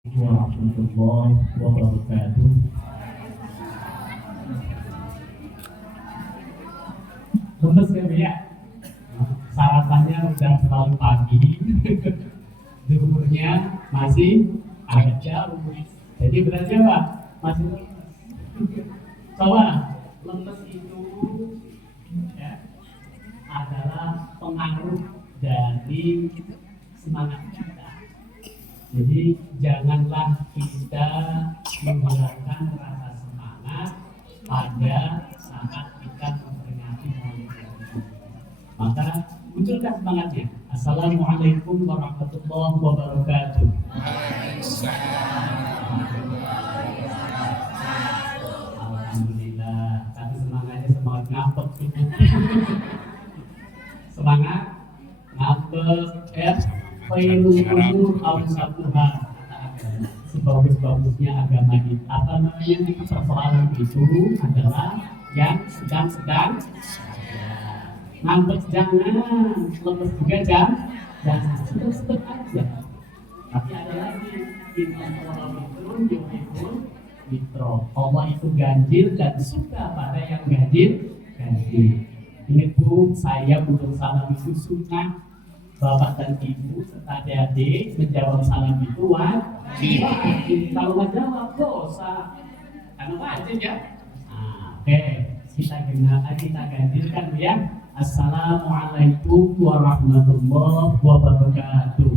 Warahmatullahi wabarakatuh. Lemes ya, sarapannya udah terlalu pagi, zuhurnya masih agak jauh. Jadi berarti apa? Masih lemes. Coba, lemes itu ya, adalah pengaruh dari semangat kita. Jadi janganlah kita menghilangkan rasa semangat pada saat kita memperingati Maulid Nabi. Maka munculkan semangatnya. Assalamualaikum warahmatullahi wabarakatuh. Alhamdulillah. Tapi semangatnya semangat ngapet. Semangat ngapet ya. Khairul umur awsatuha. Sebagus-bagusnya agama itu, apa namanya, persoalan itu adalah yang sedang-sedang. Ngambek jangan, lemes juga jangan, sedang aja. Tapi ada lagi, inna Allah itu yuhibbul mitro. Allah itu ganjil dan suka pada yang ganjil. Ingat Bu, saya belum salam itu sunnah. Bapak dan Ibu serta adik menjawab salam itu wajib. Kalau nggak jawab dosa, karena wajib ya. Oke, kita ganjilkan ya. Assalamualaikum warahmatullahi wabarakatuh.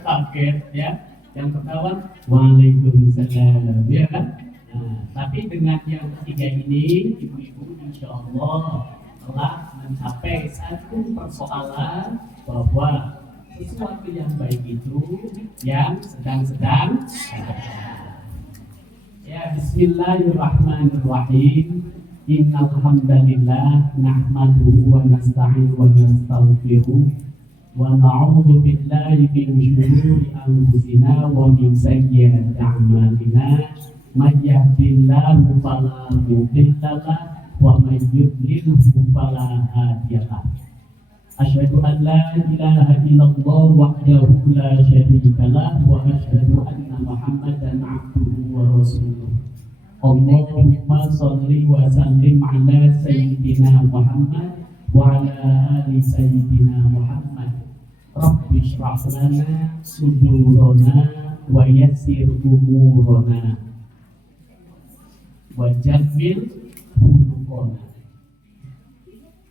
Kaget ya. Yang pertama, waalaikumsalam, ya kan? Nah, tapi dengan yang ketiga ini, ibu-ibu insya Allah telah mencapai satu persoalan bahwa sesuatu yang baik itu yang sedang-sedang. Ya, Bismillahirrahmanirrahim. Innal hamdalillah nahmaduhu wa nasta'inu wa nastaghfiruh wa na'udzu billahi min syururi anfusina wa min sayyiati a'malina may yahdihillahu fala mudilla lahu wa may yudlilhu fala hadiya lahu. Asyhadu an la ilaha illallah wahdahu la syarika lahu wa asyhadu anna Muhammadan 'abduhu wa rasuluh. Allahumma shalli wa sallim ala sayyidina Muhammad wa ala ali sayyidina Muhammad. Rabbi shrah lana sudurana wa yassir umurana wa jammil khuluqana.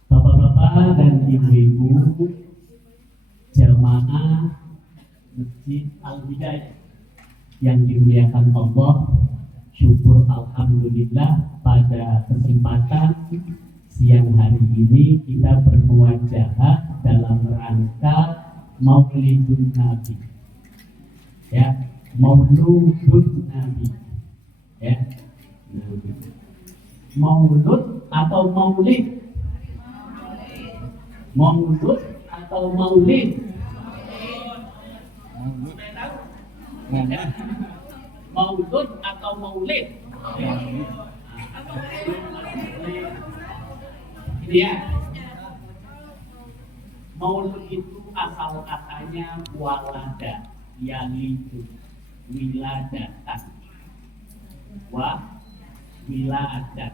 Bapak-bapak dan ibu-ibu jamaah Masjid Al-Hidayah yang dimuliakan Allah, syukur alhamdulillah pada kesempatan siang hari ini kita bermuajahah dalam rangka Maulidun Nabi, ya, Mauludun Nabi, ya, Maulud atau Maulid, Maulud atau Maulid, Maulud atau Maulid, ini ya. Maulud itu asal katanya walada, yalidu, wiladatan, wiladan,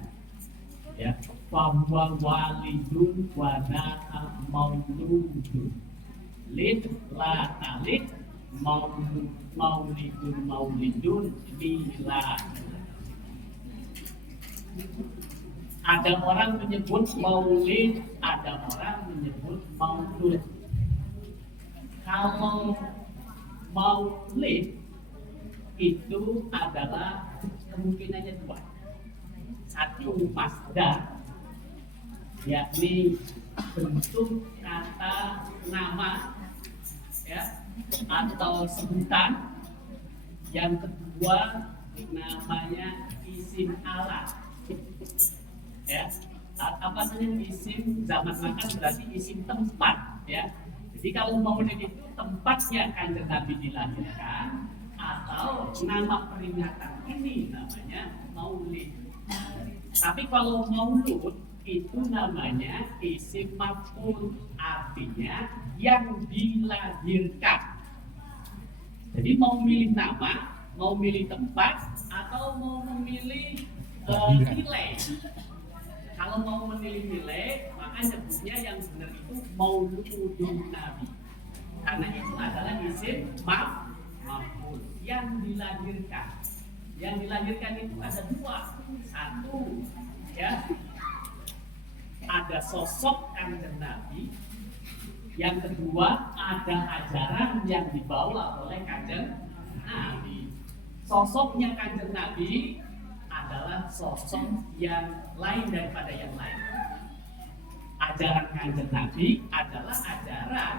ya. Fahuwa walidun wadaka mauludun, lid la talid, maulidun milad. Ada orang menyebut maulid, ada orang menyebut maulud. Kalau maulid itu adalah kemungkinannya dua. Satu masdar, yakni bentuk kata nama, ya, atau sebutan. Yang kedua namanya isim alat, ya. Apa namanya isim zaman makan berarti isim tempat, ya. Jadi kalau maulid itu tempatnya Kanjeng Nabi dilahirkan, atau nama peringatan ini namanya maulid. Tapi kalau maulud itu namanya isim maf'ul, artinya yang dilahirkan. Jadi mau milih nama, mau milih tempat, atau mau memilih nilai. Kalau mau memilih nilai, maka sebutnya yang benar itu mauludun nabi. Karena itu adalah isim maf'ul yang dilahirkan. Yang dilahirkan itu ada dua. Satu, ya, ada sosok kanjeng Nabi. Yang kedua, ada ajaran yang dibawa oleh kanjeng Nabi. Sosoknya kanjeng Nabi adalah sosok yang lain daripada yang lain. Ajaran kanjeng Nabi adalah ajaran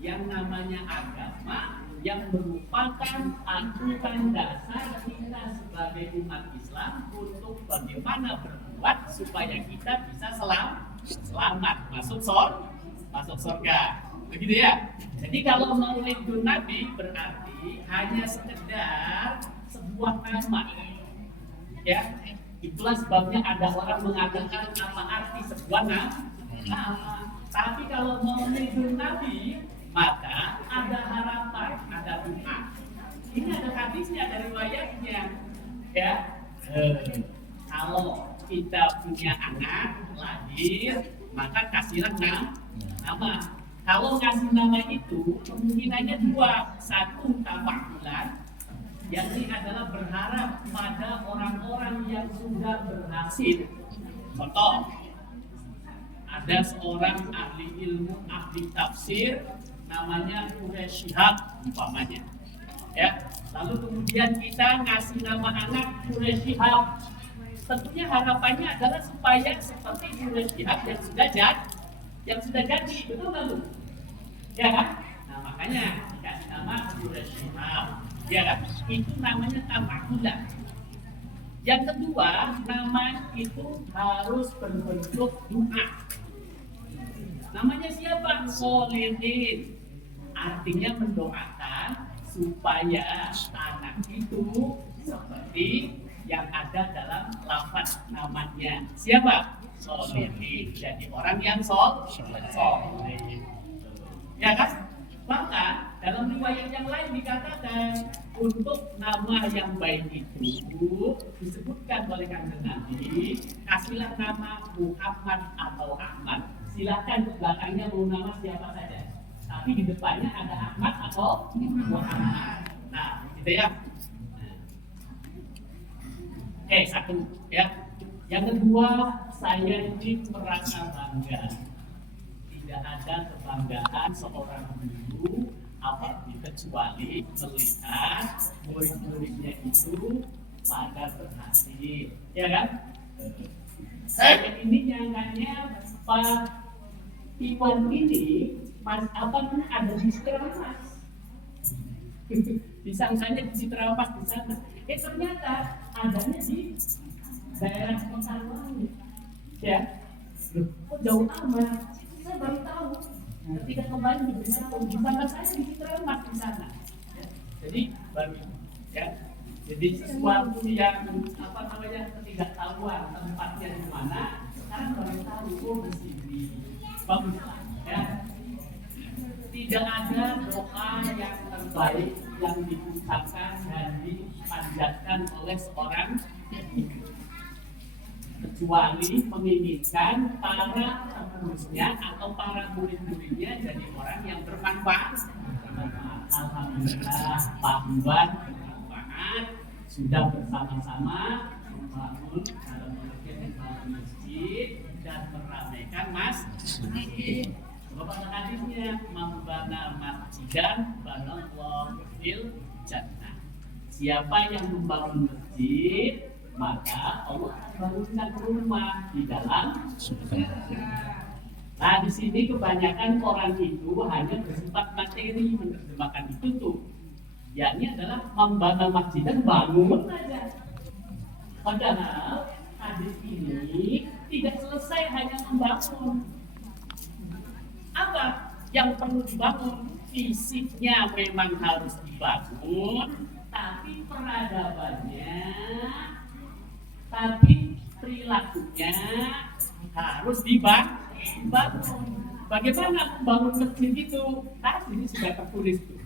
yang namanya agama, yang merupakan aturan dasar kita sebagai umat Islam untuk bagaimana berbuat supaya kita bisa selamat masuk surga. Begitu ya. Jadi kalau maulidun Nabi berarti hanya sekedar sebuah nama. Ya, itulah sebabnya ada orang mengatakan apa arti sebuah nama. Tapi kalau maulidun Nabi, maka ada harapan, ada doa. Ini ada hadisnya, ada riwayatnya. Ya, kalau kita punya anak lahir, maka kasihlah nama. Kalau kasih nama itu kemungkinannya dua. Satu, tawakulan, yakni adalah berharap pada orang-orang yang sudah berhasil. Contoh, ada seorang ahli ilmu, ahli tafsir, namanya Quraisy Shihab umpamanya. Ya, lalu kemudian kita ngasih nama anak Quraisy Shihab. Tentunya harapannya adalah supaya seperti Quraisy Shihab yang sudah jadi, betul nggak Bu? Ya kan? Nah makanya dikasih nama Quraisy Shihab. Ya kan? Itu namanya tawakulan. Yang kedua, nama itu harus berbentuk doa. Namanya siapa? Solihin. Artinya mendoakan supaya anak itu seperti yang ada dalam lafaz namanya. Siapa? Solihin. Jadi orang yang soleh. Ya kan? Maka dalam riwayat yang lain dikatakan untuk nama yang baik itu disebutkan oleh kanjeng Nabi, kasihlah nama Muhammad atau Ahmad. Silakan belakangnya mau nama siapa saja, tapi di depannya ada Ahmad atau Muhammad. Nah, gitu ya. Satu ya. Yang kedua, saya ini merasa bangga. Tidak ada kebanggaan seorang guru kecuali melihat murid-muridnya itu pada berhasil, ya kan? Saya ini nyangkanya Pak Iwan ini ada di Citeramas. Disangkanya di Citeramas di sana. Ternyata adanya di daerah Pekanbaru. Ya, kok jauh amat? Saya baru tahu. Ketika kembali diberitahu di sana saya di Citeramas di sana. Ya, jadi baru ya. Jadi sesuatu yang ketidaktahuan tempatnya di mana, sekarang baru tahu di sini. Bagus ya. Tidak ada doa yang terbaik yang diucapkan dan dipanjatkan oleh seorang kecuali menginginkan para penerusnya atau para murid-muridnya jadi orang yang bermanfaat. Alhamdulillah Pak Iwan bermanfaat, sudah bersama-sama membangun dalam masjid dan meramaikan masjid. Bapak hadisnya membana masjidan banallahu fil jannah. Siapa yang membangun masjid, maka Allah bangunkan rumah di dalam surga. Nah, di sini kebanyakan orang itu hanya bersifat materi menerjemahkan itu tuh. Yakni adalah membana masjid dan bangun saja. Padahal hadis ini tidak selesai hanya membangun. Apa yang perlu dibangun? Fisiknya memang harus dibangun, tapi peradabannya, tapi perilakunya harus dibangun. Bagaimana membangun masjid itu? Tadi ini sudah tertulis tuh.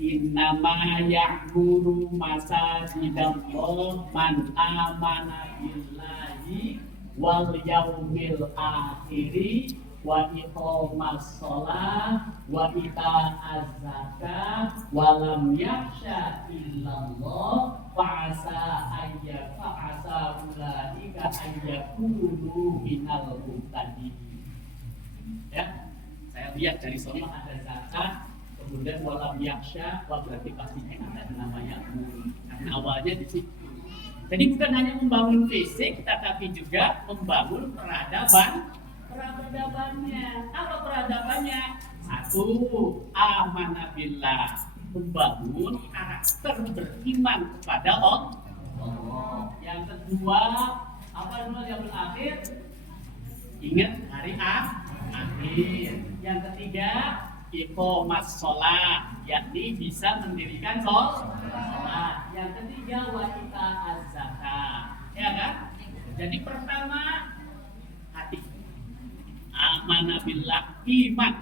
Innama ya'muru masajidallah man amana billahi wal yaumil akhiri wa iqamas shalah wa ita'az zakah wa lam yakhsha illallah fa'asa ulaika ayyakunu minal muhtadin. Ya, saya lihat dari sono ada zakat, kemudian walam yaksha, wah berarti pasti ada namanya karena awalnya di situ. Jadi bukan hanya membangun fisik, tetapi juga membangun peradabannya. Apa peradabannya? Satu, amanah billah, membangun karakter beriman kepada Allah. Yang kedua, apa yang akhir? Ingat hari akhir. Yang ketiga, iqamas shalah, yakni bisa mendirikan sholat. Yang ketiga, wa ita'az zakah. Ya kan? Jadi pertama, hati. Amanah billah, iman.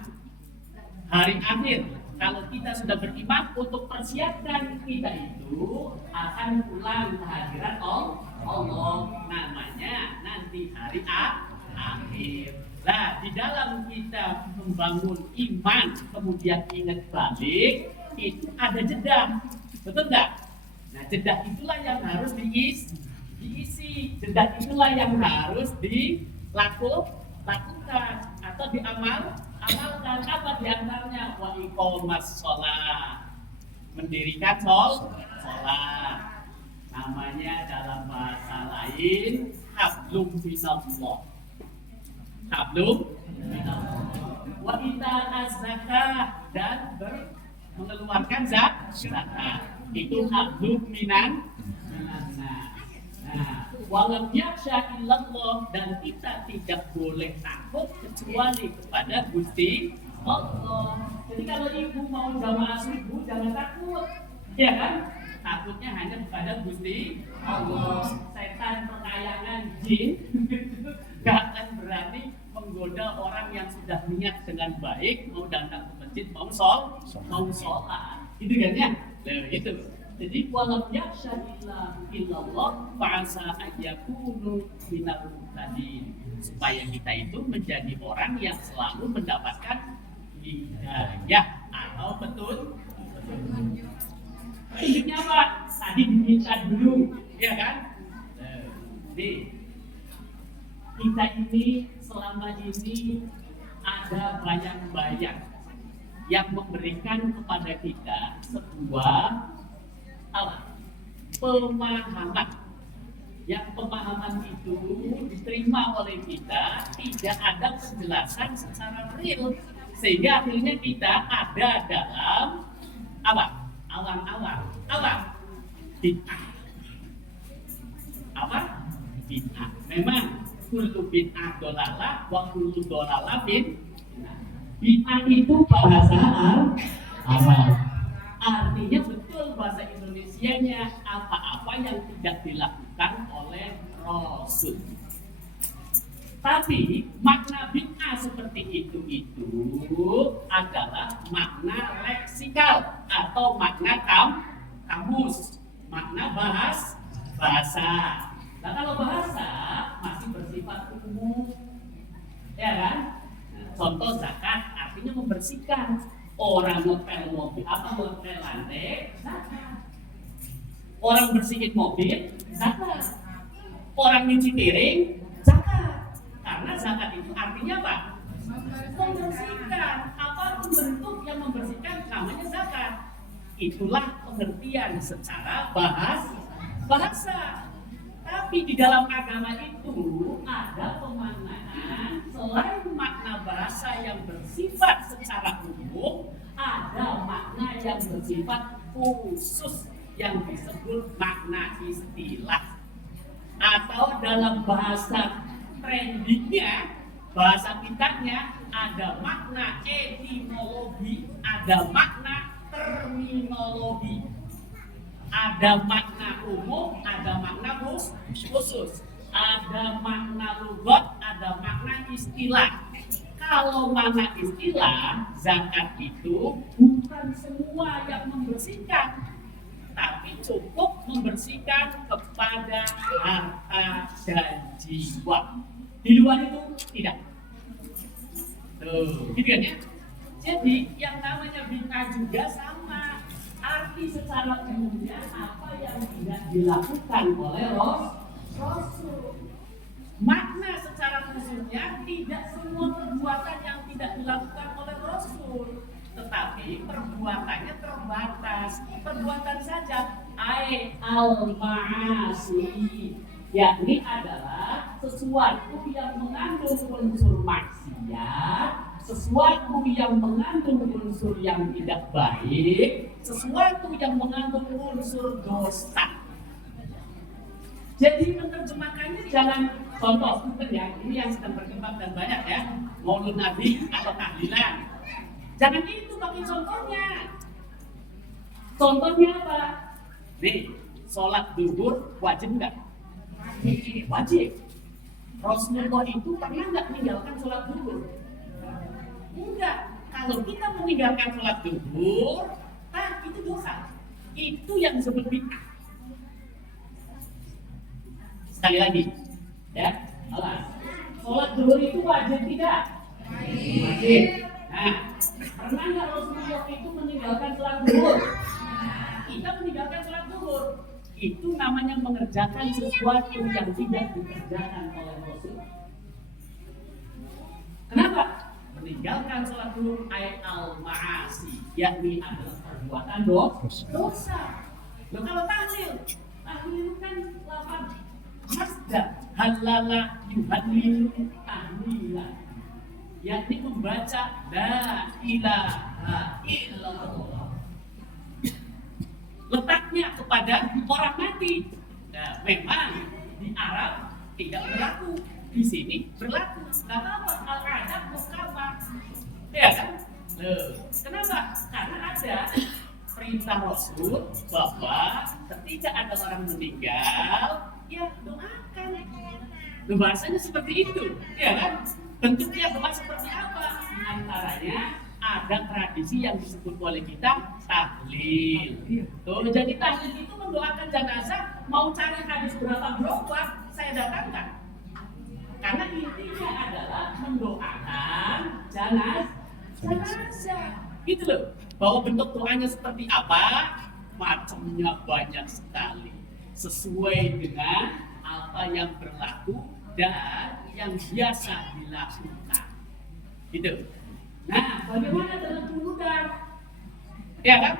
Hari akhir. Kalau kita sudah beriman, untuk persiapkan kita itu akan pulang ke hadirat Allah. Namanya nanti hari akhir. Nah, di dalam kita membangun iman, kemudian ingat balik, itu ada jeda. Betul nggak? Nah, jeda itulah yang harus diisi. Jeda itulah yang harus dilakukan atau amalkan. Apa diantaranya? Wa iqamas shalah, mendirikan sholat. Namanya dalam bahasa lain hablum minallah. Hablum minallah. Wa ita'az zakah, dan mengeluarkan zakat. Itu hablum minan. Nah, walam yaksha illallah, dan kita tidak boleh takut kecuali kepada Gusti Allah. Jadi kalau ibu mau jamaah subuh jangan takut, ya kan? Takutnya hanya kepada Gusti Allah. Setan, perkayangan, jin gak akan berani menggoda orang yang sudah niat dengan baik mau datang ke masjid, mau sholat, gitu kan ya? Nah, itu. Jadi walam yaksha illallah fa'asa ayyakunu minal muhtadin, supaya kita itu menjadi orang yang selalu mendapatkan hidayah atau betul. Intinya apa? Tadi diminta dulu, ya kan? Jadi kita ini selama ini ada bayang-bayang yang memberikan kepada kita sebuah pemahaman, yang pemahaman itu diterima oleh kita, tidak ada penjelasan secara real, sehingga akhirnya kita ada dalam awan bid'ah. Bid'ah. Memang kullu bid'ah dolalah wa kullu dolalah bid'ah itu bahasa Arab. Artinya betul bahasa Indonesianya apa-apa yang tidak dilakukan oleh Rasul. Tapi makna bid'ah seperti itu adalah makna leksikal atau makna kamus, makna bahasa. Nah, kalau bahasa masih bersifat umum, ya kan? Contoh zakat artinya membersihkan. Orang ngepel mobil, ngepel lantai, zakat. Orang bersihin mobil, zakat. Orang nyuci piring, zakat. Karena zakat itu artinya apa? Membersihkan. Apapun bentuk yang membersihkan namanya zakat. Itulah pengertian secara bahasa. Tapi di dalam agama itu ada pemaknaan selain makna bahasa yang bersifat secara umum, ada makna yang bersifat khusus yang disebut makna istilah. Atau dalam bahasa trendingnya, bahasa kitanya, ada makna etimologi, ada makna terminologi. Ada makna umum, ada makna khusus. ada makna lughat, ada makna istilah. Kalau makna istilah, zakat itu bukan semua yang membersihkan, tapi cukup membersihkan kepada harta dan jiwa. Di luar itu tidak. Tuh, gitu kan ya? Jadi yang namanya bid'ah juga sama. Arti secara umumnya apa yang tidak dilakukan oleh Rasul. Makna secara khususnya tidak semua perbuatan yang tidak dilakukan oleh Rasul, tetapi perbuatannya terbatas. Perbuatan saja al-ma'asi, yakni adalah sesuatu yang mengandung unsur maksiat, sesuatu yang mengandung unsur yang tidak baik, sesuatu yang mengandung unsur dosa. Jadi menerjemahkannya jangan contoh, ya, ini yang sedang berkembang dan banyak ya, maulid Nabi atau tahlilan. Jangan itu pakai contohnya. Contohnya apa? Nih, sholat duhur wajib nggak? Wajib. Rasulullah itu pernah nggak meninggalkan sholat duhur? Enggak. Kalau kita meninggalkan sholat duhur, itu dosa. Itu yang disebut bid'ah. Sekali lagi, ya, sholat duhur itu wajib tidak? Wajib. Nah, pernah nggak Rasulullah itu meninggalkan sholat duhur? Kita meninggalkan sholat duhur. Itu namanya mengerjakan sesuatu yang tidak dikerjakan oleh Rasul. Kenapa? Meninggalkan sholat duhur al-ma'asi, yakni adalah perbuatan dosa. Loh, kalau tahlil itu kan lapan masdar halala yuhadlilu tahlilan, yakni membaca la ilaha illallah. Letaknya kepada orang mati. Nah, memang di Arab tidak berlaku, di sini berlaku. Kenapa? Al-adab mukamah. Ya kan? Kenapa? Karena ada perintah Rasul bahwa ketika ada orang meninggal, ya doakan. Bahasanya seperti itu, ya kan? Bentuknya doa seperti apa? Antaranya ada tradisi yang disebut oleh kita tahlil. Tuh, jadi tahlil itu mendoakan jenazah, mau cari hadis berapa gerobak, saya datangkan. Karena intinya adalah mendoakan jenazah. Gitu loh. Bahwa bentuk doanya seperti apa? Macamnya banyak sekali. Sesuai dengan apa yang berlaku dan yang biasa dilakukan. Gitu. Nah, bagaimana dengan pengudar? Ya kan?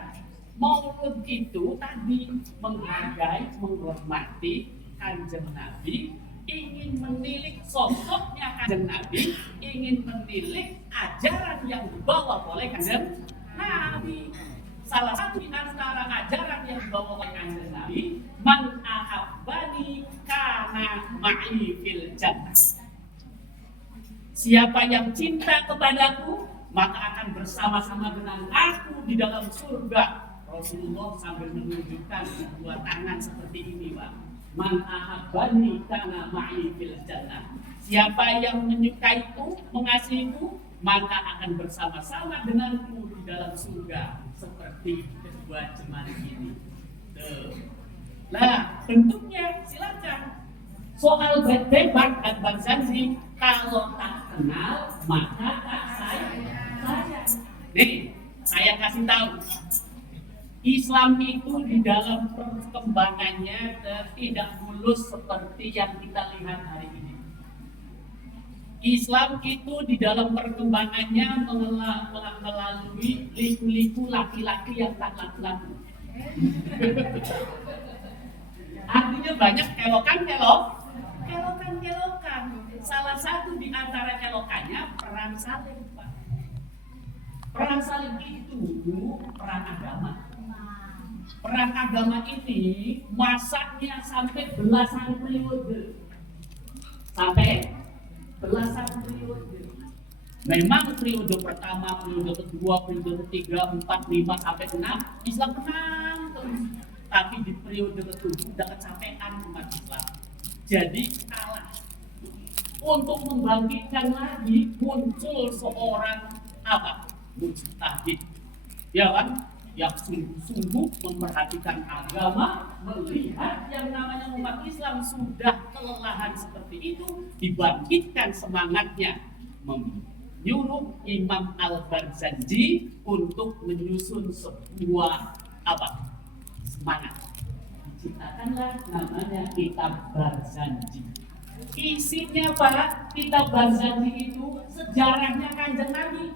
Maulud itu tadi menghargai, menghormati Kanjeng Nabi, ingin menilik sosoknya Kanjeng Nabi, ingin menilik ajaran yang dibawa oleh Kanjeng Nabi. Salah satu di antara ajaran yang dibawa oleh Kanjeng Nabi, man ahabbani kana ma'i fil jannah. Siapa yang cinta kepadaku, maka akan bersama-sama dengan aku di dalam surga. Rasulullah sambil menunjukkan kedua tangan seperti ini, Pak. Man ahabbani kana ma'i fil jannah. Siapa yang menyukaiku, mengasihiku, maka akan bersama-sama denganku di dalam surga seperti kedua jemari ini. Nah, bentuknya silakan. Soal debat dan janji, kalau tak kenal maka tak sayang. Nih, saya kasih tahu, Islam itu di dalam perkembangannya tidak mulus seperti yang kita lihat hari ini. Islam itu di dalam perkembangannya melalui liku-liku laki-laki yang tak laku-laku. Artinya banyak kelokan-kelokan. Salah satu di antara kelokannya perang salib, Pak. Perang salib itu perang agama. Perang agama ini masaknya sampai belasan periode. Memang periode pertama, periode kedua, periode ketiga, 4, 5, sampai 6 Islam menang terus. Tapi di periode ke-7 udah kecapean umat Islam. jadi kalah. Untuk membangkitkan lagi muncul seorang apa? Mujtahid, ya kan? Yang sungguh-sungguh memperhatikan agama, melihat yang namanya umat Islam sudah kelelahan seperti itu, dibangkitkan semangatnya, menyuruh Imam Al-Barzanji untuk menyusun sebuah apa? Semangat. Diciptakanlah namanya Kitab Barzanji. Isinya Pak, Kitab Barzanji itu sejarahnya Kanjeng Nabi.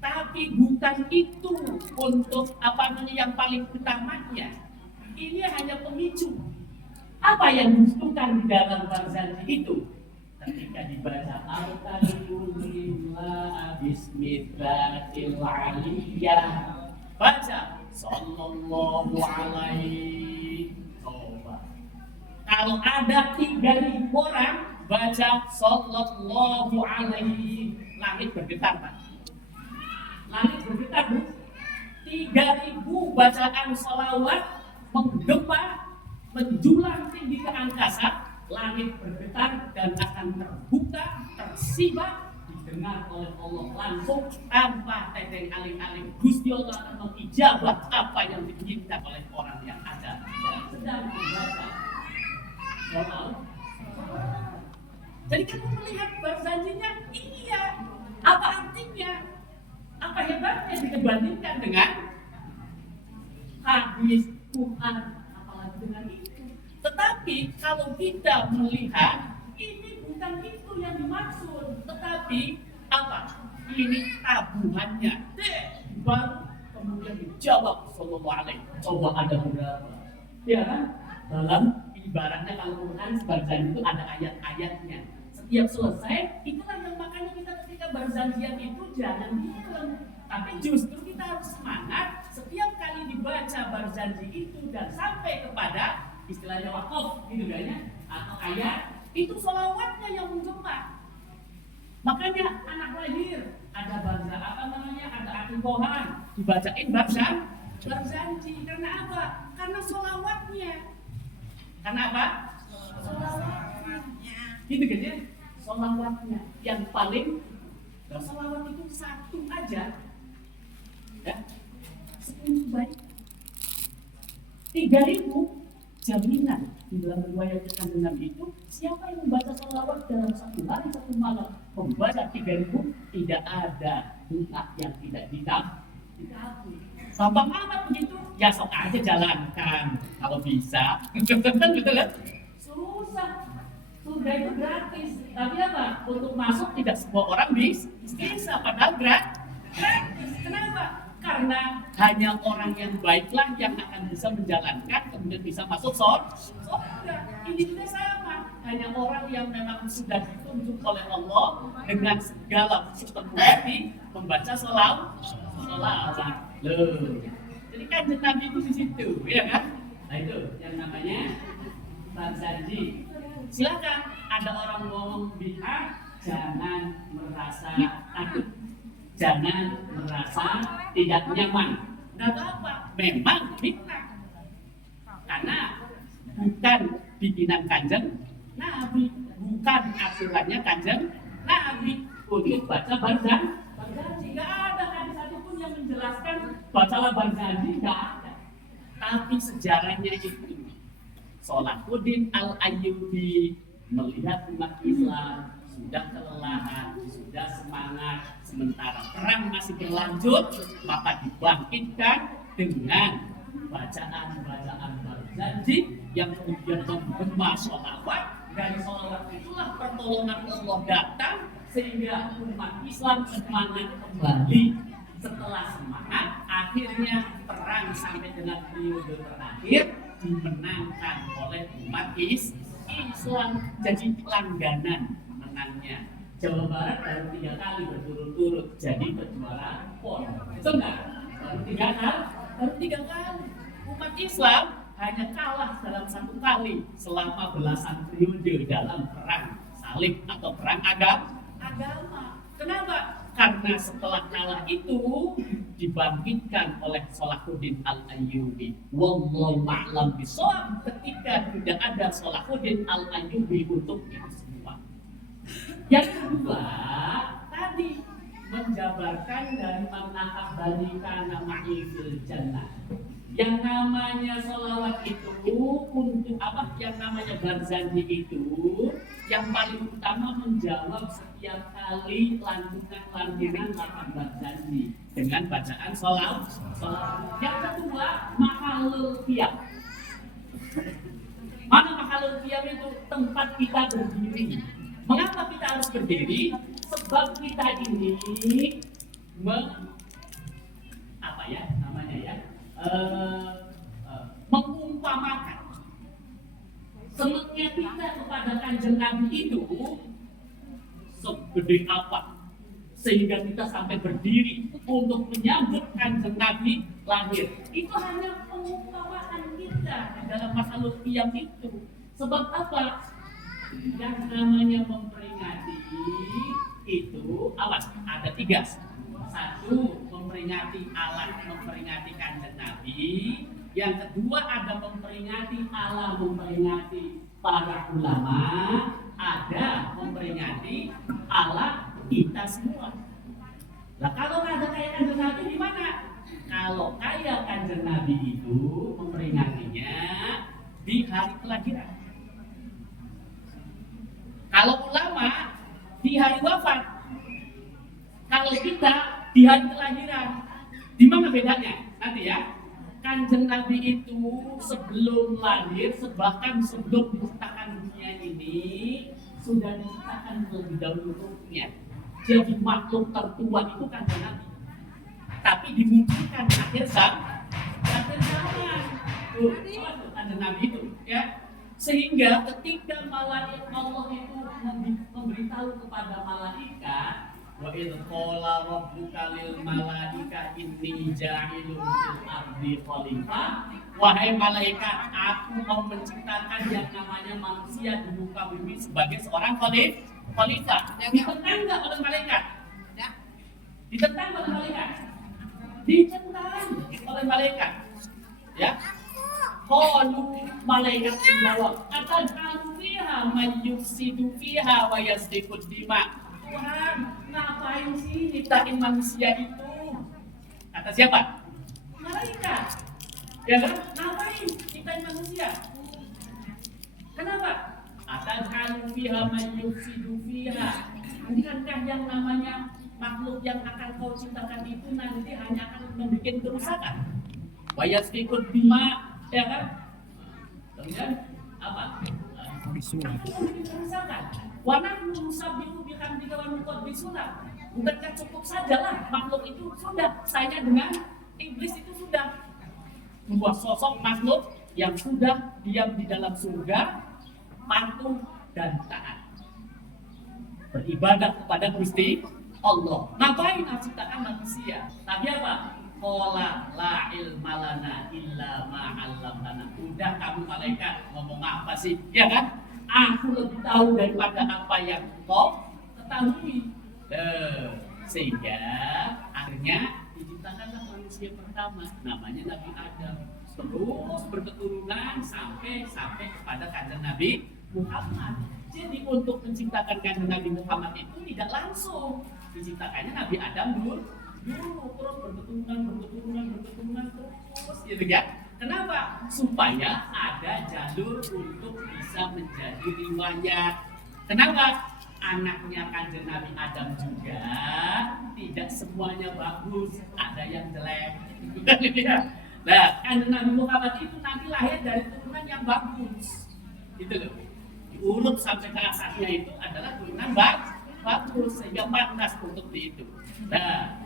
Tapi bukan itu untuk apa namanya yang paling utamanya. Ini hanya pemicu. Apa yang dibutuhkan di dalam Barzanji itu? Ketika dibaca Al-Kalimulillah Bismillahirrahmanirrahim, baca Sallallahu alaihi. Coba. Kalau ada 3.000 orang baca Sallallahu alaihi, langit bergetar Pak. Langit bergetar Bu. 3.000 bacaan salawat menggema, menjulang tinggi ke angkasa, langit bergetar dan akan terbuka, tersimak, didengar oleh Allah langsung tanpa teteng aling-aling. Gusti Allah akan mengijabah apa yang diinginkan oleh orang yang ada dan sedang membaca salawat. Jadi kamu melihat Barzanjinya, iya. Apa artinya? Apa hebatnya dibandingkan dengan hadis Quran, apalagi dengan itu. Tetapi kalau kita melihat, ini bukan itu yang dimaksud, tetapi apa? Ini tabungannya. Baru kemudian dijawab Sallallahu alaihi. Coba ada berapa? Ya kan? Dalam ibaratnya kalau Quran Barzanji itu ada ayat-ayatnya. Setiap selesai, itulah yang makanya kita ketika Barzanjian itu jangan diam, tapi justru kita harus semangat setiap kali dibaca Barzanji itu dan sampai kepada istilahnya wakaf gitu kan ya, atau ayat itu selawatnya yang menggema. Makanya anak lahir ada Barza apa namanya, ada akikohan dibacain Barzanji. Karena apa? Karena selawatnya. Karena apa? Selawatnya. Gitu kan ya? Selawatnya yang paling, selawat itu satu aja ya, 10 baik. 3.000 jaminan di dalam riwayat Kanjeng Nabi itu, siapa yang membaca selawat dalam satu hari satu malam, membaca 3.000, tidak ada doa yang tidak dikabul. Gampang amat begitu, ya sok aja jalankan kalau bisa. Betul kan? Susah. Surga itu gratis, tapi apa? Untuk masuk tidak semua orang bisa, padahal gratis. Kenapa? Karena hanya orang yang baiklah yang akan bisa menjalankan, kemudian bisa masuk surga. Ini juga sama, hanya orang yang memang sudah ditunjuk oleh Allah dengan segala kepenuhan membaca selawat. Loh. Jadi Kanjeng Nabi itu di situ, ya kan? Nah itu yang namanya Barzanji. Silakan ada orang ngomong bid'ah, jangan merasa takut, jangan merasa tidak nyaman. Nggak apa-apa, memang bid'ah, karena bukan bikinan Kanjeng Nabi, bukan aturannya Kanjeng Nabi untuk baca Barzanji. Nggak ada hadis satupun yang menjelaskan bacalah Barzanji, nggak ada. Tapi sejarahnya itu Salahuddin Al-Ayyubi melihat umat Islam sudah kelelahan, sudah semangat, sementara perang masih berlanjut, maka dibangkitkan dengan bacaan-bacaan Barzanji yang kemudian menggema sholawat. Dari sholawat itulah pertolongan Allah datang sehingga umat Islam semangat kembali. Setelah semangat, akhirnya perang sampai dengan periode terakhir dimenangkan oleh umat Islam, jadi langganan menangnya. Jawa Barat baru 3 kali berturut-turut jadi kejuaraan PON. Itu enggak? Baru 3 kali. Umat Islam hanya kalah dalam 1 kali selama belasan periode dalam perang salib atau perang agama. Kenapa? Karena setelah kalah itu dibangkitkan oleh Salahuddin Al-Ayyubi. Wallahu a'lam bishawab, ketika tidak ada Salahuddin Al-Ayyubi untuk itu semua. Yang kedua, tadi menjabarkan dari makna akhbarika nama'i fil jannah. Yang namanya sholawat itu untuk apa? Yang namanya berzanji itu yang paling utama menjawab setiap kali lantunan makan berzanji dengan bacaan sholawat. Yang kedua, mahalul qiyam. Mana mahalul qiyam itu? Tempat kita berdiri. Mengapa kita harus berdiri? Sebab kita ini mengumpamakan senangnya kita kepada Kanjeng Nabi itu segede apa sehingga kita sampai berdiri untuk menyambut Kanjeng Nabi lahir. Itu hanya pengumpamaan kita di dalam masalah qiyam itu. Sebab apa? Yang namanya memperingati itu awas ada 3. 1, memperingati Allah, memperingati Kanjeng Nabi. Yang kedua ada memperingati Allah, memperingati para ulama. Ada memperingati Allah kita semua. Nah kalau ada kayak Kanjeng Nabi di mana? Kalau kayak Kanjeng Nabi itu memperingatinya di hari kelahiran. Kalau ulama di hari wafat. Kalau kita di hari kelahiran. Di mana bedanya? Nanti ya. Kanjeng Nabi itu sebelum lahir, bahkan sebelum diciptakan dunia ini sudah diciptakan terlebih dahulu ruhnya. Jadi makhluk tertua itu Kanjeng Nabi. Tapi dimungkinkan akhir zaman. Tuh, Kanjeng Nabi itu ya. Sehingga ketika malaikat Allah itu memberitahu kepada malaikat, wa idh qala rabbuka lil malaika inni ja'ilun fil ardi khalifah, wahai malaikat, aku mau menciptakan yang namanya manusia di muka bumi sebagai seorang khalifah. Ditentang enggak oleh malaikat? Ditentang oleh malaikat? Ditentang oleh malaikat. Ya. Qalu, malaikat menjawab, atad'u fiha man yufsidu fiha wa yasfikud dima. Tuhan, ngapain sih nyiptain manusia itu? Kata siapa? Malaikat. Ya kan? Ngapain nyiptain manusia? Kenapa? Atad'u fiha man yufsidu fiha. Bukankah yang namanya makhluk yang akan kau ciptakan itu nanti hanya akan membuat kerusakan? Wa yasfikud dima. Ya kan? Kemudian apa? Wanah nusabihu bihamdika wa nuqaddisuka. Bukankah cukup sajalah makhluk itu sudah saya dengan iblis itu sudah membuat sosok makhluk yang sudah diam di dalam surga, patuh dan taat, beribadah kepada Gusti Allah. Ngapain ciptaan manusia? Tapi apa? Qala la ilma lana illa ma 'allamtana. Udah kamu malaikat ngomong apa sih? Ya kan? Aku lebih tahu daripada apa yang kau ketahui. Sehingga akhirnya diciptakanlah manusia pertama, namanya Nabi Adam. Terus berketurunan sampai kepada Kanjeng Nabi Muhammad. Jadi untuk menciptakan Kanjeng Nabi Muhammad itu tidak langsung. Diciptakannya Nabi Adam dulu terus berketurunan terus gitu ya. Kenapa? Supaya ada jalur untuk bisa menjadi riwayat. Kenapa? Anaknya Kanjeng Nabi Adam juga tidak semuanya bagus, ada yang jelek. Nah, Kanjeng Nabi Muhammad itu nanti lahir dari turunan yang bagus. Gitu loh. Diurut sampai ke atasnya itu adalah turunan bagus sehingga pantas untuk itu. Nah,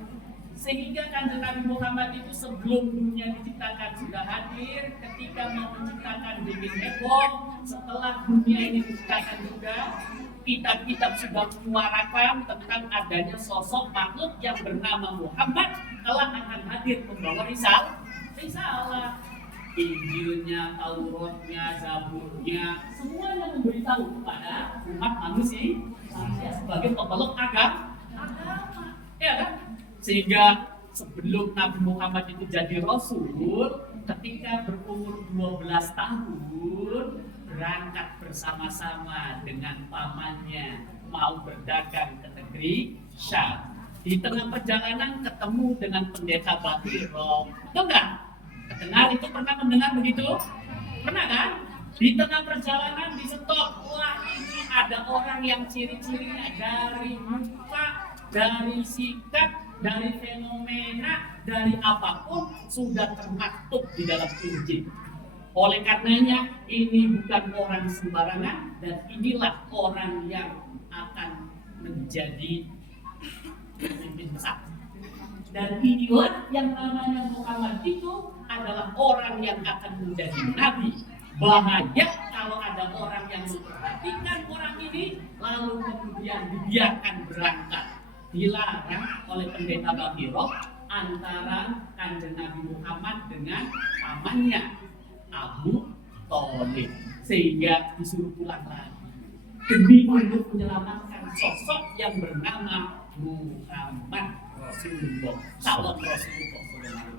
sehingga Kanjeng Nabi Muhammad itu sebelum dunia diciptakan sudah hadir, ketika mau menciptakan bikin heboh, setelah dunia ini diciptakan juga, kitab-kitab sudah menyuarakan tentang adanya sosok makhluk yang bernama Muhammad telah akan hadir membawa risalah. Injilnya, Tauratnya, Zaburnya, semuanya memberitahu kepada umat manusia sebagai pembelok agama. Ya kan? Sehingga sebelum Nabi Muhammad itu jadi Rasul, ketika berumur 12 tahun, berangkat bersama-sama dengan pamannya mau berdagang ke negeri Syam. Di tengah perjalanan ketemu dengan pendeta Bahiro. Tahu nggak? Dengar itu, pernah mendengar begitu? Pernah kan? Di tengah perjalanan di stop, wah ini ada orang yang ciri-cirinya dari muka, dari sikap, dari fenomena, dari apapun sudah termaktub di dalam Injil. Oleh karenanya ini bukan orang sembarangan dan inilah orang yang akan menjadi pemimpin besar. Dan inilah yang namanya Muhammad itu adalah orang yang akan menjadi nabi. Bahaya kalau ada orang yang memperhatikan orang ini lalu kemudian dibiarkan berangkat. Dilarang oleh pendeta Bahiro antara Kanjeng Nabi Muhammad dengan pamannya Abu Thalib, sehingga disuruh pulang lagi demi untuk menyelamatkan sosok yang bernama Muhammad Rasulullah, calon Rasulullah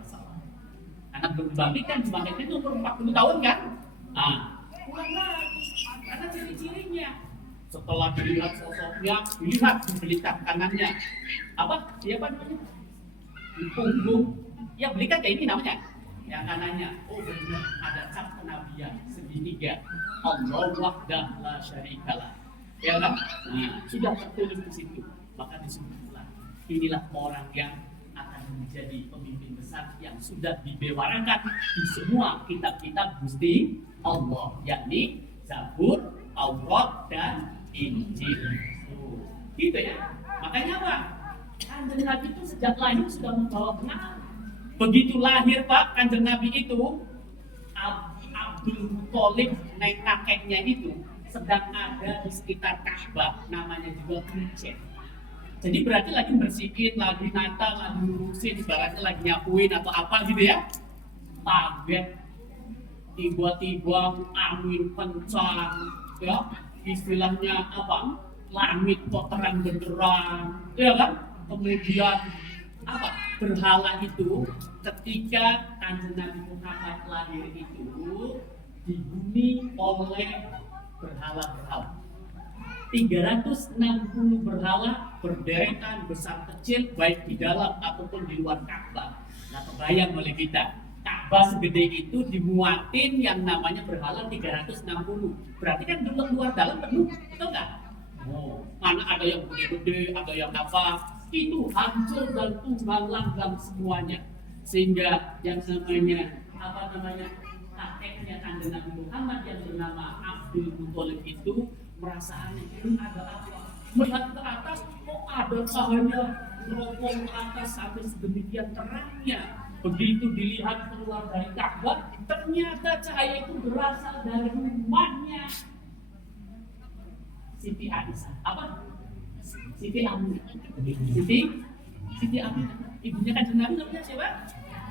SAW. Karena berbagi kan sebagai itu umur 40 tahun kan? Pulang lagi karena ciri-cirinya. Setelah dilihat sosoknya, dilihat di belikat kanannya, apa? Siapa namanya? Di punggung, ya belikat kayak ini namanya. Yang kanannya, oh benar ada cap kenabian segitiga. Allah wahdah la syarikalah. Ya kan? Nah, sudah tertulis di situ. Maka disuruh pulang. Inilah orang yang akan menjadi pemimpin besar yang sudah dibewarakan di semua kitab-kitab Gusti Allah, yakni Zabur, Taurat, dan Injil. Gitu ya. Makanya apa? Kanjeng Nabi itu sejak lahir sudah membawa pengaruh. Begitu lahir Pak, Kanjeng Nabi itu Abdul Muthalib, nenek kakeknya itu sedang ada di sekitar Ka'bah, namanya juga Kucet. Jadi berarti lagi bersihin, lagi nata, lagi ngurusin, ibaratnya lagi nyapuin atau apa gitu ya. Kaget, tiba-tiba angin kencang, ya istilahnya apa? Langit kok terang benderang, ya kan? Kemudian apa? Berhala itu ketika Kanjeng Nabi Muhammad lahir itu dihuni oleh berhala-berhala. 360 berhala berderetan besar kecil baik di dalam ataupun di luar Ka'bah. Nah, kebayang oleh kita, Ka'bah segede itu dimuatin yang namanya berhala 360. Berarti kan luar dalam penuh, betul nggak? Oh, mana ada yang gede-gede, ada yang apa? Itu hancur dan tumbang langgang semuanya. Sehingga yang namanya kakeknya Kanjeng Nabi Muhammad yang bernama Abdul Muthalib itu merasa aneh, ini ada apa? Melihat ke atas, kok ada cahaya meropong ke atas sampai sedemikian terangnya. Begitu dilihat keluar dari Ka'bah, ternyata cahaya itu berasal dari rumahnya Siti Aisyah. Apa? Siti Aminah. Siti Aminah. Ibunya Kanjeng Nabi namanya siapa?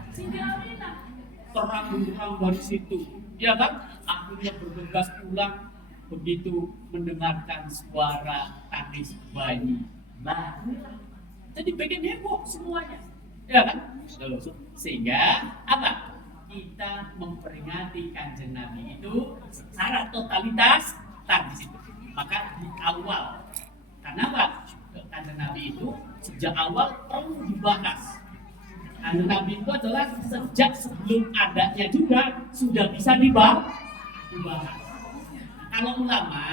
Siti Aminah. Terang-terang dari situ, ya kan? Akhirnya bergegas pulang. Begitu mendengarkan suara tangis bayi, jadi bikin heboh semuanya, ya kan? Sehingga apa? Kita memperingati Kanjeng Nabi itu secara totalitas di situ. Maka di awal, karena apa? Kanjeng Nabi itu sejak awal perlu dibahas. Kanjeng Nabi itu adalah sejak sebelum adanya juga sudah bisa dibahas. Kalau ulama,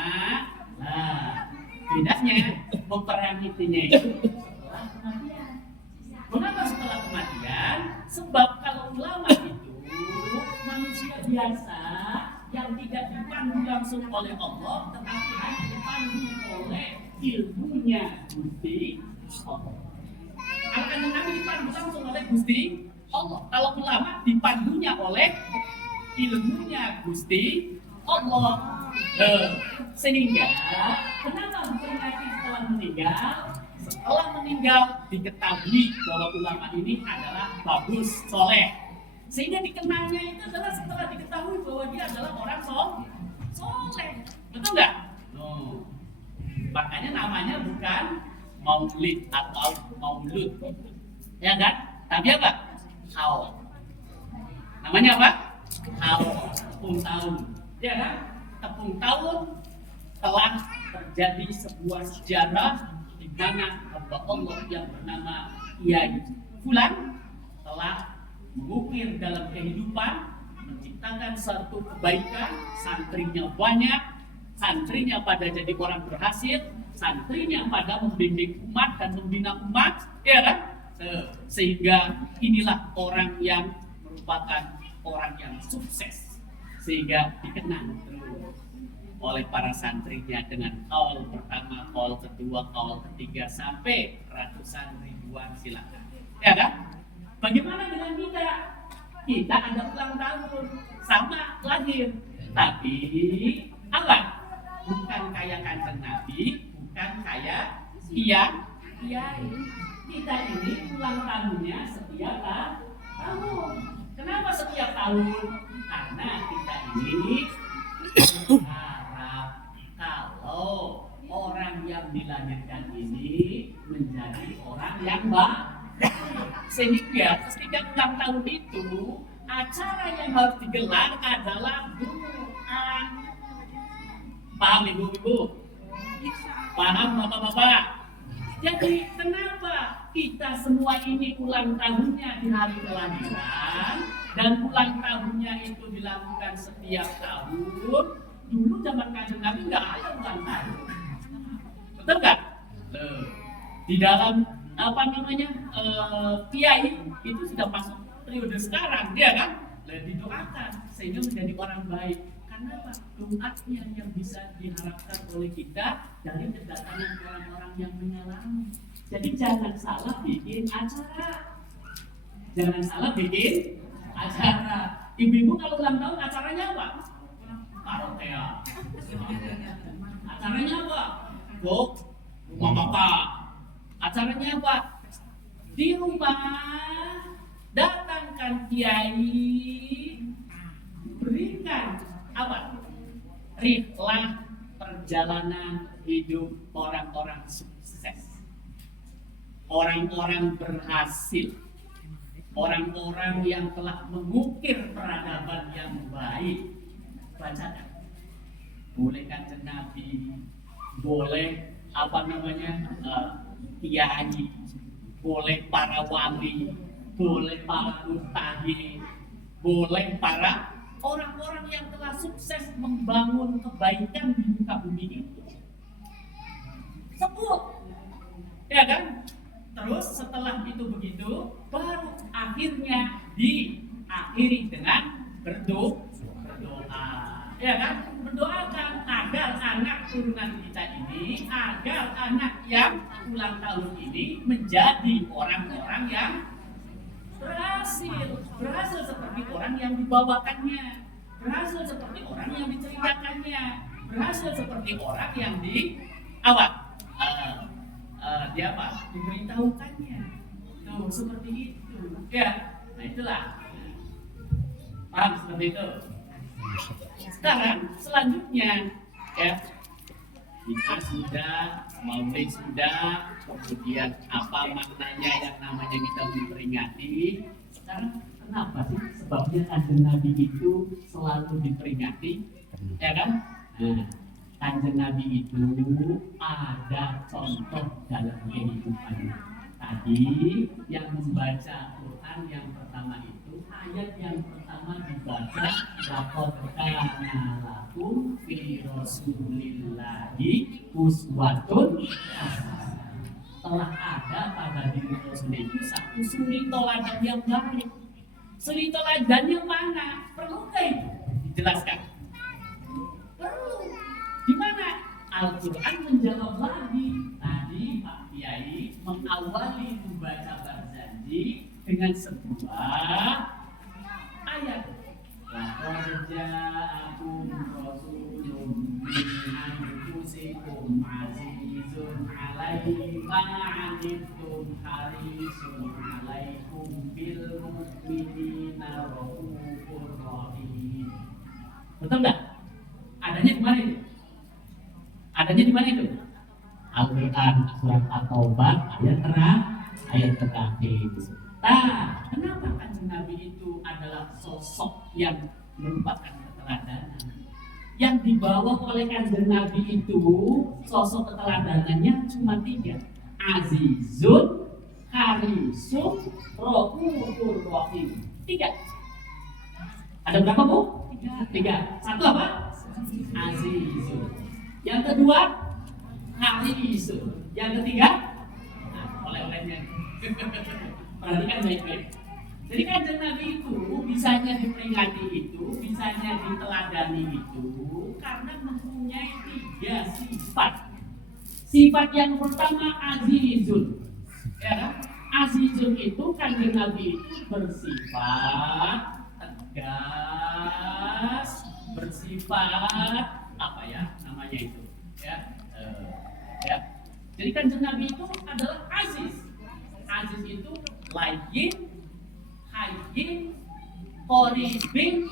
nah bedanya memperingatinya itu setelah kematian. Kenapa setelah kematian? Sebab kalau ulama itu manusia biasa yang tidak dipandu langsung oleh Allah, tetapi hanya dipandu oleh ilmunya Gusti Allah. Akan Nabi dipandu langsung oleh Gusti Allah. Kalau ulama dipandunya oleh ilmunya Gusti Allah. Sehingga kenapa memperingati setelah meninggal? Setelah meninggal diketahui bahwa ulama ini adalah bagus, soleh. Sehingga dikenalnya itu adalah setelah diketahui bahwa dia adalah orang soleh. Betul nggak? Makanya namanya bukan maulid atau maulud, ya kan? Tapi apa? Haul. Namanya apa? Haul. Tepung tahun. Ya kan? Tepung tahun telah terjadi sebuah sejarah di mana hamba Allah yang bernama Kiai Fulan telah mengukir dalam kehidupan, menciptakan satu kebaikan, santrinya banyak, santrinya pada jadi orang berhasil, santrinya pada membimbing umat dan membina umat, ya kan? Sehingga inilah orang yang merupakan orang yang sukses, sehingga dikenang oleh para santrinya dengan kaul pertama, kaul kedua, kaul ketiga sampai ratusan ribuan silakan. Ya kan? Bagaimana dengan kita? Kita ada ulang tahun, sama lahir, tapi apa? Bukan kayak Kanjeng Nabi, bukan kayak kiai. Kita ini ulang tahunnya setiap tahun. Kenapa setiap tahun? Karena kita ini berharap kalau orang yang dilahirkan ini menjadi orang yang baik. Sehingga setiap ulang tahun itu acara yang harus digelar adalah doa. Paham ibu-ibu? Paham bapak-bapak? Jadi kenapa kita semua ini ulang tahunnya di hari kelahiran dan ulang tahunnya itu dilakukan setiap tahun? Dulu zaman Kanjeng Nabi nggak ada ulang tahun, betul nggak? Di dalam kiai itu sudah masuk periode sekarang, dia kan? Didoakan sehingga menjadi orang baik. Karena apa? Doanya yang bisa diharapkan oleh kita dari kedatangan orang-orang yang mengalami. Jadi jangan salah bikin acara. Jangan salah bikin acara. Ibu-ibu kalau ulang tahun acaranya apa? Karaoke. Acaranya apa? Rumah bapak. Acaranya apa? Di rumah datangkan kiai, berikan apa? Rihlah perjalanan hidup orang-orang sukses, orang-orang berhasil, orang-orang yang telah mengukir peradaban yang baik. Bacakan. Boleh Kanjeng Nabi, boleh kiai, boleh para wali, boleh para mutahi, boleh para orang-orang yang telah sukses membangun kebaikan di muka bumi itu. Sebut, ya kan? Terus setelah itu begitu, baru akhirnya diakhiri dengan berdoa, ya kan? Mendoakan agar anak turunan kita ini, agar anak yang ulang tahun ini menjadi orang-orang yang berhasil seperti orang yang dibawakannya, berhasil seperti orang yang diceritakannya, berhasil seperti orang yang diberitahukannya. Tuh seperti itu, ya. Nah itulah, paham seperti itu. Sekarang selanjutnya, ya, kita sudah, maulid sudah, kemudian apa maknanya yang namanya kita memperingati. Sekarang kenapa sih sebabnya Kanjeng Nabi itu selalu diperingati, ya kan? Nah, Kanjeng Nabi itu ada contoh dalam kehidupannya. Tadi yang membaca Quran yang pertama itu, ayat yang pertama dibaca, laqad kana lakum fi rasulillahi uswatun hasanah. Telah ada pada diri Rasul itu satu suri teladan yang baik. Suri teladan yang mana? Perlukah itu dijelaskan? Perlu. Di mana? Al-Quran menjawab lagi. Tadi Pak Kiai mengawali membaca berjanji dengan sebuah ayat. Laqad ja'akum rasulun min anfusikum azizun 'alaihi ma 'anittum harisun 'alaikum bil mu'minina raufur rahim. Betul enggak? Adanya di mana itu? Adanya di mana itu? Al-Quran surat At-Taubah ayat ayat terakhir. Nah, kenapa Kanjeng Nabi itu adalah sosok yang merupakan keteladanan? Yang dibawa oleh Kanjeng Nabi itu sosok keteladanannya cuma 3. Azizun, Harisun, Ra'ufur Rahim. 3. Ada berapa, Bu? 3. Satu apa? Azizun. Yang kedua, Harisun. Yang ketiga, oleh-olehnya. Perhatikan baik-baik. Jadi Kanjeng Nabi itu bisanya diperingati itu, bisanya diteladani itu karena mempunyai 3 sifat. Sifat yang pertama azizun. Ya kan? Azizun itu Kanjeng Nabi itu bersifat tegas, bersifat apa ya namanya itu? Ya. Jadi Kanjeng Nabi itu adalah aziz. Aziz itu layyin, hayyin, qoribin,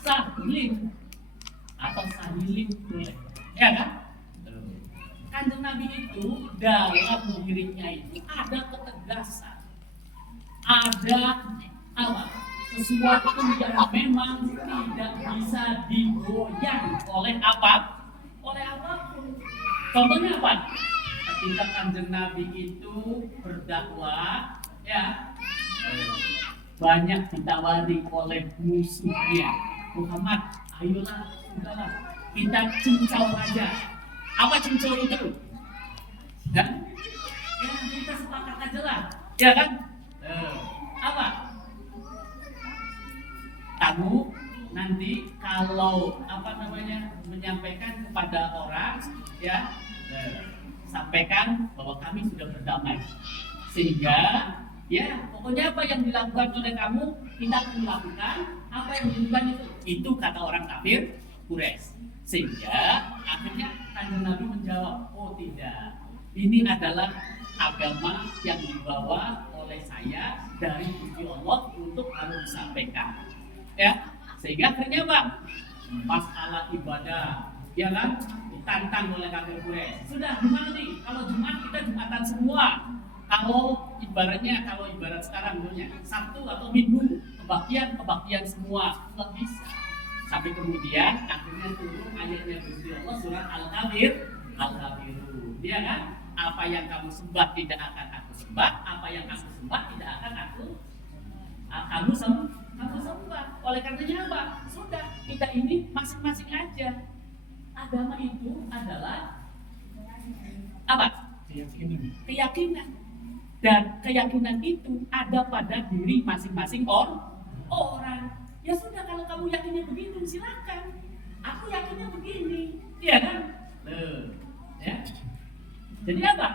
sahlin atau sahilin boleh. Ya kan? Kanjeng Nabi itu dalam dirinya itu ada ketegasan, ada apa? Sesuatu yang memang tidak bisa digoyang oleh apa? Oleh apapun. Contohnya apa? Ketika Kanjeng Nabi itu berdakwah, ya banyak ditawari oleh musuhnya. Muhammad, ayolah, sudahlah, kita cincau aja. Apa cincau itu? Ya, kita sepakat aja lah, ya kan? Apa? Kamu nanti kalau menyampaikan kepada orang, ya, sampaikan bahwa kami sudah berdamai, sehingga ya pokoknya apa yang dilakukan oleh kamu kita akan melakukan, apa yang dilakukan itu kata orang kafir Quraisy. Sehingga akhirnya Kanjeng Nabi menjawab, oh tidak, ini adalah agama yang dibawa oleh saya dari Gusti Allah untuk harus disampaikan, ya. Sehingga akhirnya Pak, masalah ibadah, ya kan, ditantang oleh kafir Quraisy. Sudah gimana nih? Kalau Jumat kita Jumatan semua. Kalau ibarat sekarang dulunya Sabtu atau Minggu kebaktian semua nggak bisa. Sampai kemudian akhirnya turun ayatnya Gusti Allah surat Al-Kafirun. Dia kan, apa yang kamu sembah tidak akan aku sembah, apa yang kamu sembah tidak akan kamu sembah. Oleh karenanya apa? Sudah, kita ini masing-masing aja. Agama itu adalah apa? Keyakinan. Dan keyakinan itu ada pada diri masing-masing orang. Ya sudah, kalau kamu yakinnya begitu, silakan. Aku yakinnya begini, iya kan? Ya. Jadi apa?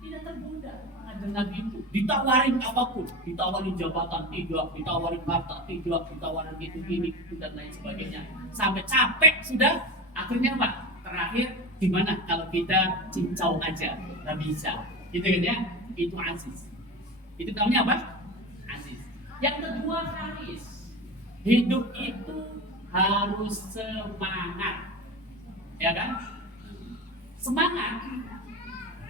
Tidak tergoda. Kanjeng Nabi itu ditawarin apapun, ditawarin jabatan tidak, ditawarin harta tidak, ditawarin ini dan lain sebagainya. Sampai capek sudah. Akhirnya apa? Terakhir gimana kalau kita cincau aja? Nggak bisa. Gitu kan ya? Itu aziz. Itu namanya apa? Aziz. Yang kedua haris. Hidup itu harus semangat, ya kan? Semangat.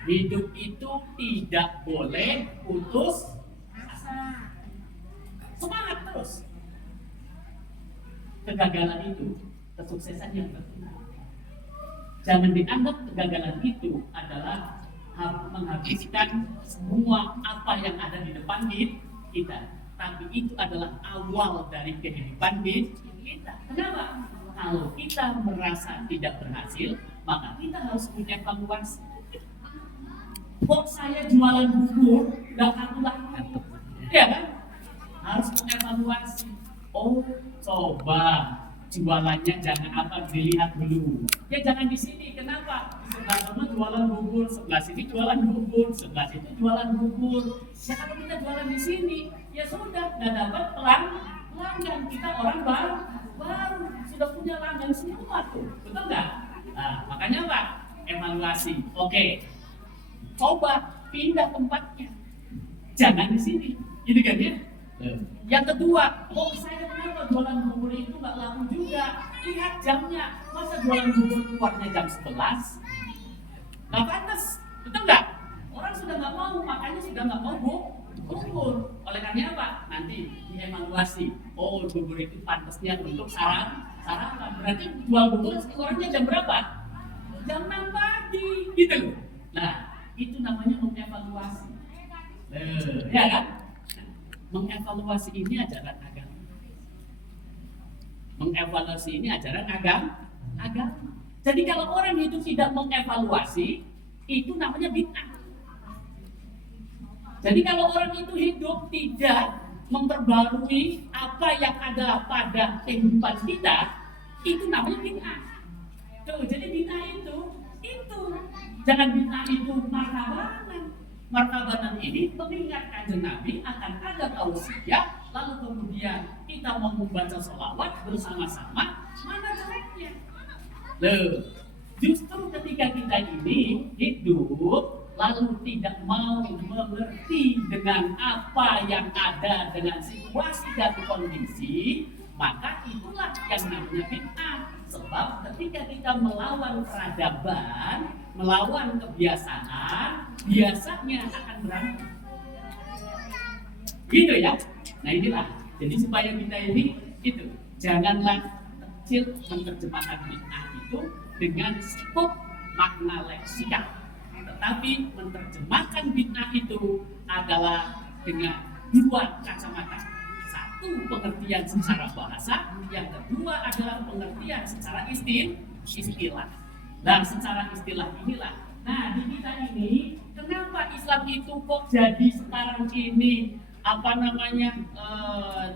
Hidup itu tidak boleh putus asa. Semangat terus. Kegagalan itu kesuksesan yang tertunda. Jangan dianggap kegagalan itu adalah menghabiskan semua apa yang ada di depan kita. Tapi itu adalah awal dari kehidupan kita. Kenapa? Kalau kita merasa tidak berhasil, maka kita harus punya evaluasi. Kok saya jualan bubur, nggak laku-laku? Ya kan? Harus mengevaluasi. Oh, coba jualannya jangan dilihat dulu. Ya jangan di sini. Kenapa? Sebelah sana jualan bubur, sebelah sini jualan bubur, sebelah situ jualan bubur. Ya kalau kita jualan di sini, ya sudah nggak dapat pelanggan. Kita orang baru sudah punya langgan semua tuh, betul nggak? Nah, makanya Pak, evaluasi. Oke, coba pindah tempatnya, jangan di sini, gitu kan ya? Yang kedua, saya kenapa jualan bubur itu nggak laku juga? Lihat jamnya, masa jualan bubur keluarnya jam 11? Nggak pantas, betul nggak? Orang sudah nggak mau, makanya sudah sudah nggak mau bubur. Oleh karena apa? Nanti dievaluasi. Oh, bubur itu pantasnya untuk sarapan. Berarti jual bubur orangnya jam berapa? Jam 6 pagi, gitu loh. Nah, itu namanya mengevaluasi. Ya kan? Mengevaluasi ini ajaran agama. Mengevaluasi ini ajaran agama. Jadi kalau orang itu tidak mengevaluasi, itu namanya bid'ah. Jadi kalau orang itu hidup tidak memperbarui apa yang ada pada kehidupan kita, itu namanya bid'ah. Tuh, jadi bid'ah itu jangan bid'ah itu marhabanan. Marhabanan ini mengingat kanjeng Nabi akan ada tausiah, lalu kemudian kita mau membaca sholawat bersama-sama, mana jeleknya? Loh, justru ketika kita ini hidup lalu tidak mau mengerti dengan apa yang ada dengan situasi dan kondisi, maka itulah yang namanya bid'ah. Sebab ketika kita melawan peradaban, melawan kebiasaan, biasanya akan berantem. Gitu ya. Nah inilah. Jadi supaya kita ini itu janganlah kecil menerjemahkan bid'ah itu dengan skup makna leksikal, tetapi menerjemahkan bid'ah itu adalah dengan dua kacamata. Satu, pengertian secara bahasa, yang kedua adalah pengertian secara istilah. Nah, secara istilah inilah. Nah, di kita ini, kenapa Islam itu kok jadi sekarang ini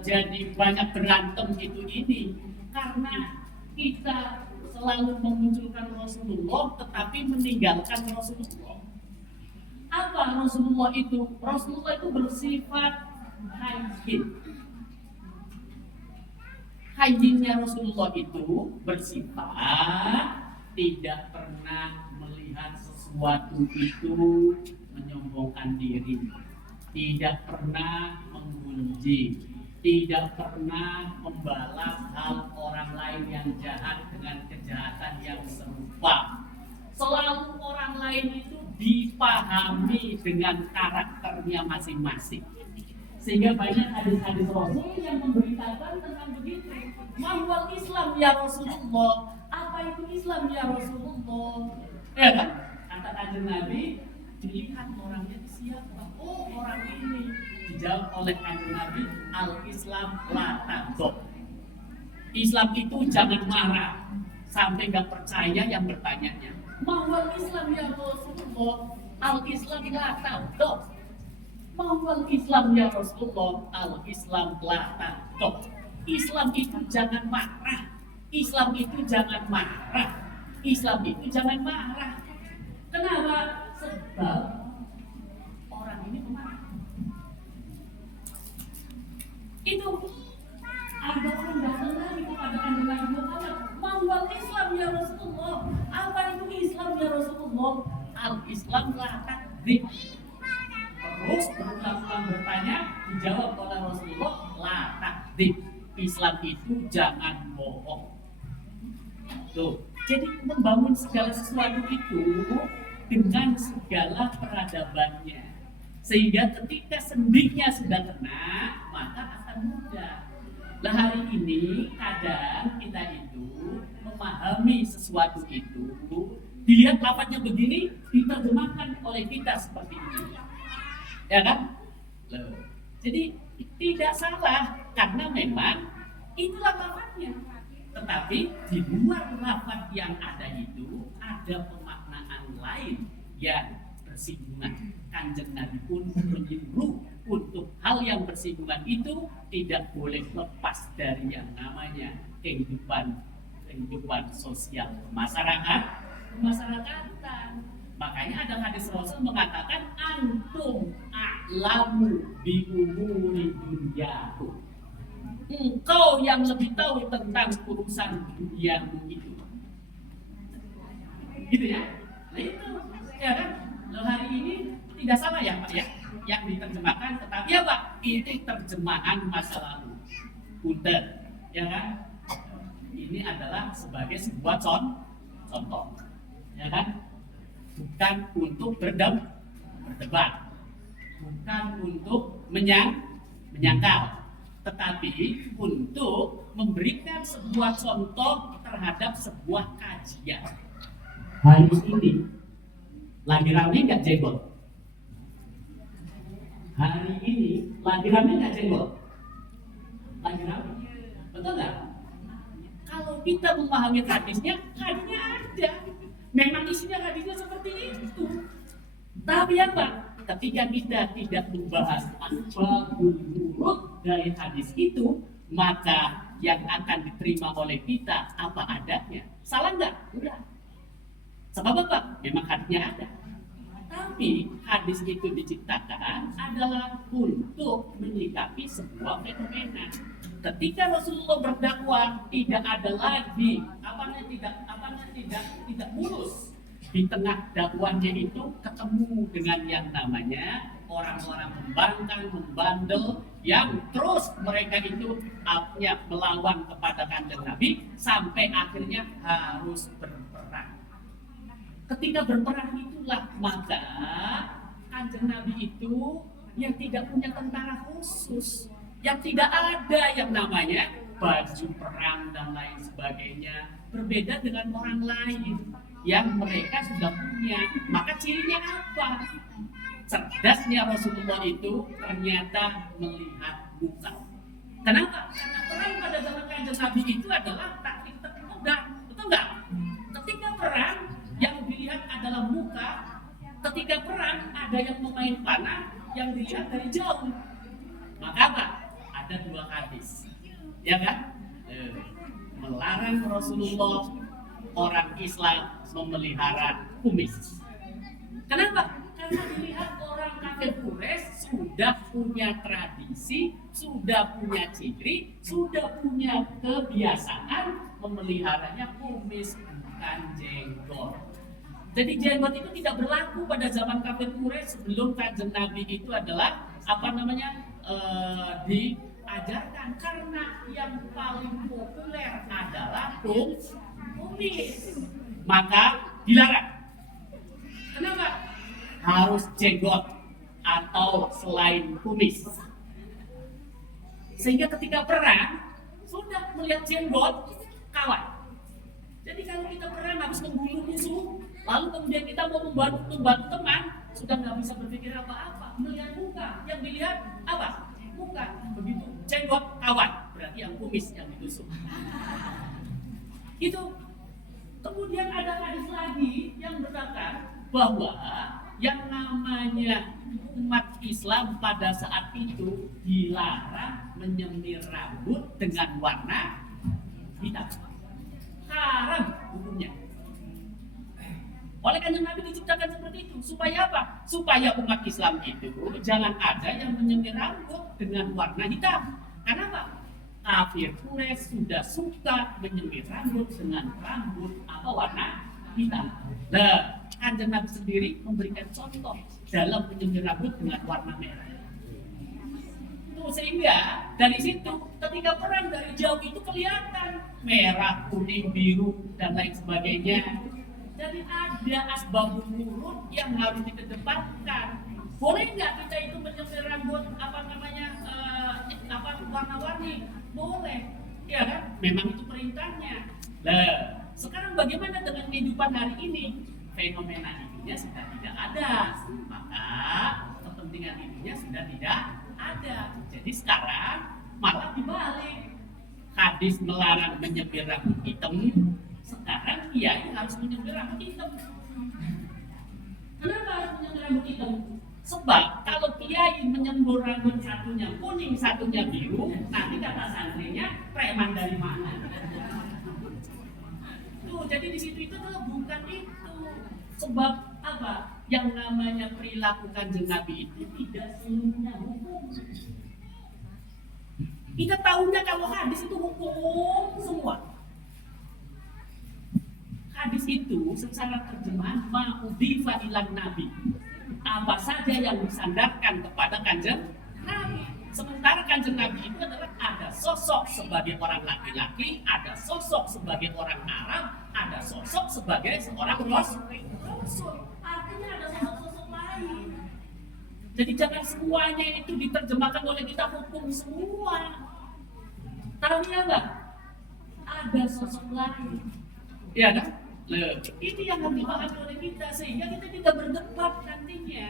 jadi banyak berantem ini? Karena kita selalu memunculkan Rasulullah tetapi meninggalkan Rasulullah. Apa Rasulullah itu? Rasulullah itu bersifat hayyin. Hayyinnya Rasulullah itu bersifat tidak pernah melihat sesuatu itu menyombongkan diri, tidak pernah menggunjing, tidak pernah membalas hal orang lain yang jahat dengan kejahatan yang serupa. Selalu orang lain itu dipahami dengan karakternya masing-masing. Sehingga banyak hadis-hadis Rasul yang memberitakan tentang begitu. Mahwal Islam ya Rasulullah. Apa itu Islam ya Rasulullah? Ya kan? Kata kanjeng Nabi, dilihat orangnya siapa? Oh, orang ini. Dijawab oleh kanjeng Nabi, al-Islam la taghdab. Islam itu jangan marah sampai nggak percaya yang bertanyanya. Mahwal Islam ya Rasulullah, al-Islam la taghdab. Mahwal Islam ya Rasulullah, al-Islam la taghdab. Islam itu jangan marah. Islam itu jangan marah. Islam itu jangan marah. Kenapa? Sebab orang ini pemarah. Itu ada orang datang lagi kepada kanjeng Nabi Muhammad, mahwal Islam ya Rasulullah. Apa itu Islam ya Rasulullah? Al-Islam la takdzib. Terus berulang-ulang bertanya, dijawab oleh Rasulullah, la takdzib. Islam itu jangan bohong. Tuh, jadi membangun segala sesuatu itu dengan segala peradabannya. Sehingga ketika sendinya sudah kena, maka akan mudah. Nah hari ini kadang kita itu memahami sesuatu itu, dilihat lafadznya begini, diterjemahkan oleh kita seperti ini. Ya kan? Loh. Jadi tidak salah, karena memang itulah lafadznya. Tetapi di luar lafadz yang ada itu ada pemaknaan lain yang bersinggungan. Kanjeng Nabi pun menyuruh untuk hal yang bersinggungan itu tidak boleh lepas dari yang namanya kehidupan sosial masyarakatan. Makanya ada hadis Rasul mengatakan antum a'lamu bi umuri dunyakum. Engkau yang lebih tahu tentang urusan duniamu itu. Gitu ya? Nah itu, ya kan? Loh hari ini tidak salah ya Pak ya? Yang diterjemahkan, tetapi apa? Itu terjemahan masa lalu. Punten, ya kan? Ini adalah sebagai sebuah contoh, ya kan? Bukan untuk berdebat, bukan untuk menyangkal, tetapi untuk memberikan sebuah contoh terhadap sebuah kajian. Hari ini lagi rame nggak jenggot? Hari ini lagi rame nggak jenggot? Lagi rame, betul nggak? Kalau kita memahami hadisnya ada. Memang isinya hadisnya seperti itu. Tapi apa? Ketika kita tidak membahas asbabul wurud dari hadis itu, maka yang akan diterima oleh kita apa adanya. Salah nggak? Enggak. Sebab apa? Memang hadisnya ada. Tapi hadis itu diciptakan adalah untuk menyikapi sebuah fenomena. Ketika Rasulullah berdakwah tidak ada lagi tidak mulus. Di tengah dakwahnya itu ketemu dengan yang namanya orang-orang membangkang, membandel, yang terus mereka itu melawan kepada kanjeng Nabi sampai akhirnya harus berperang. Ketika berperang itulah maka kanjeng Nabi itu yang tidak punya tentara khusus, yang tidak ada yang namanya baju perang dan lain sebagainya, berbeda dengan orang lain yang mereka sudah punya. Maka cirinya apa? Cerdasnya Rasulullah itu ternyata melihat muka. Kenapa? Karena perang pada zaman kanjeng Nabi itu adalah taktik pedang, betul nggak? Ketika perang yang dilihat adalah muka, ketika perang ada yang memain panah yang dilihat dari jauh. Maka apa? Ada dua hadis, ya kan? Melarang Rasulullah orang Islam memelihara kumis. Kenapa? Karena dilihat orang kafir Quraisy sudah punya tradisi, sudah punya ciri, sudah punya kebiasaan memeliharanya kumis, bukan jenggot. Jadi jenggot itu tidak berlaku pada zaman kafir Quraisy sebelum kanjeng Nabi itu adalah diajarkan, karena yang paling populer adalah kumis. Maka dilarang. Kenapa? Harus jenggot atau selain kumis. Sehingga ketika perang sudah melihat jenggot kawan. Jadi kalau kita perang harus membunuh musuh, lalu kemudian kita mau membantu teman, sudah nggak bisa berpikir apa-apa. Melihat muka, yang dilihat apa? Muka. Begitu jenggot kawan, berarti yang kumis yang ditusuk. Itu. Kemudian ada hadis lagi yang berkata bahwa yang namanya umat Islam pada saat itu dilarang menyemir rambut dengan warna hitam. Haram hukumnya. Oleh kanjeng Nabi diciptakan seperti itu. Supaya apa? Supaya umat Islam itu jangan ada yang menyemir rambut dengan warna hitam. Kenapa? Kafir Quraisy sudah suka menyemir rambut dengan rambut atau warna hitam. Nah, kanjeng Nabi sendiri memberikan contoh dalam menyemir rambut dengan warna merah. Sehingga dari situ ketika perang dari jauh itu kelihatan merah, kuning, biru dan lain sebagainya. Jadi ada asbabul wurud yang harus dikedepankan. Boleh nggak kita itu menyemir rambut warna-warni? Boleh, ya kan? Memang itu perintahnya. Nah, sekarang bagaimana dengan kehidupan hari ini? Fenomena ininya sudah tidak ada, maka kepentingan ininya sudah tidak ada. Jadi sekarang malah dibalik. Hadis melarang menyemir rambut hitam, sekarang kiai harus menyemir rambut hitam. Kenapa harus menyemir rambut hitam? Sebab kalau kiai menyembur rambut satunya kuning, satunya biru, nanti kata santrinya preman dari mana? Tuh, jadi di situ itu tuh bukan itu. Sebab apa? Yang namanya perilaku kanjeng Nabi itu tidak seluruhnya hukum. Kita tahunya kalau hadis itu hukum semua. Hadis itu secara terjemahan ma'udhifa ilan Nabi. Apa saja yang disandarkan kepada kanjeng Nabi. Sementara kanjeng Nabi itu adalah ada sosok sebagai orang laki-laki, ada sosok sebagai orang Arab, ada sosok sebagai seorang Rasul. Artinya ada sosok-sosok lain. Jadi jangan semuanya itu diterjemahkan oleh kita hukum semua. Tahu ya enggak? Ada sosok lain. Ya kan? Loh, ini yang harus dipahami oleh kita sehingga kita tidak berdebat nantinya.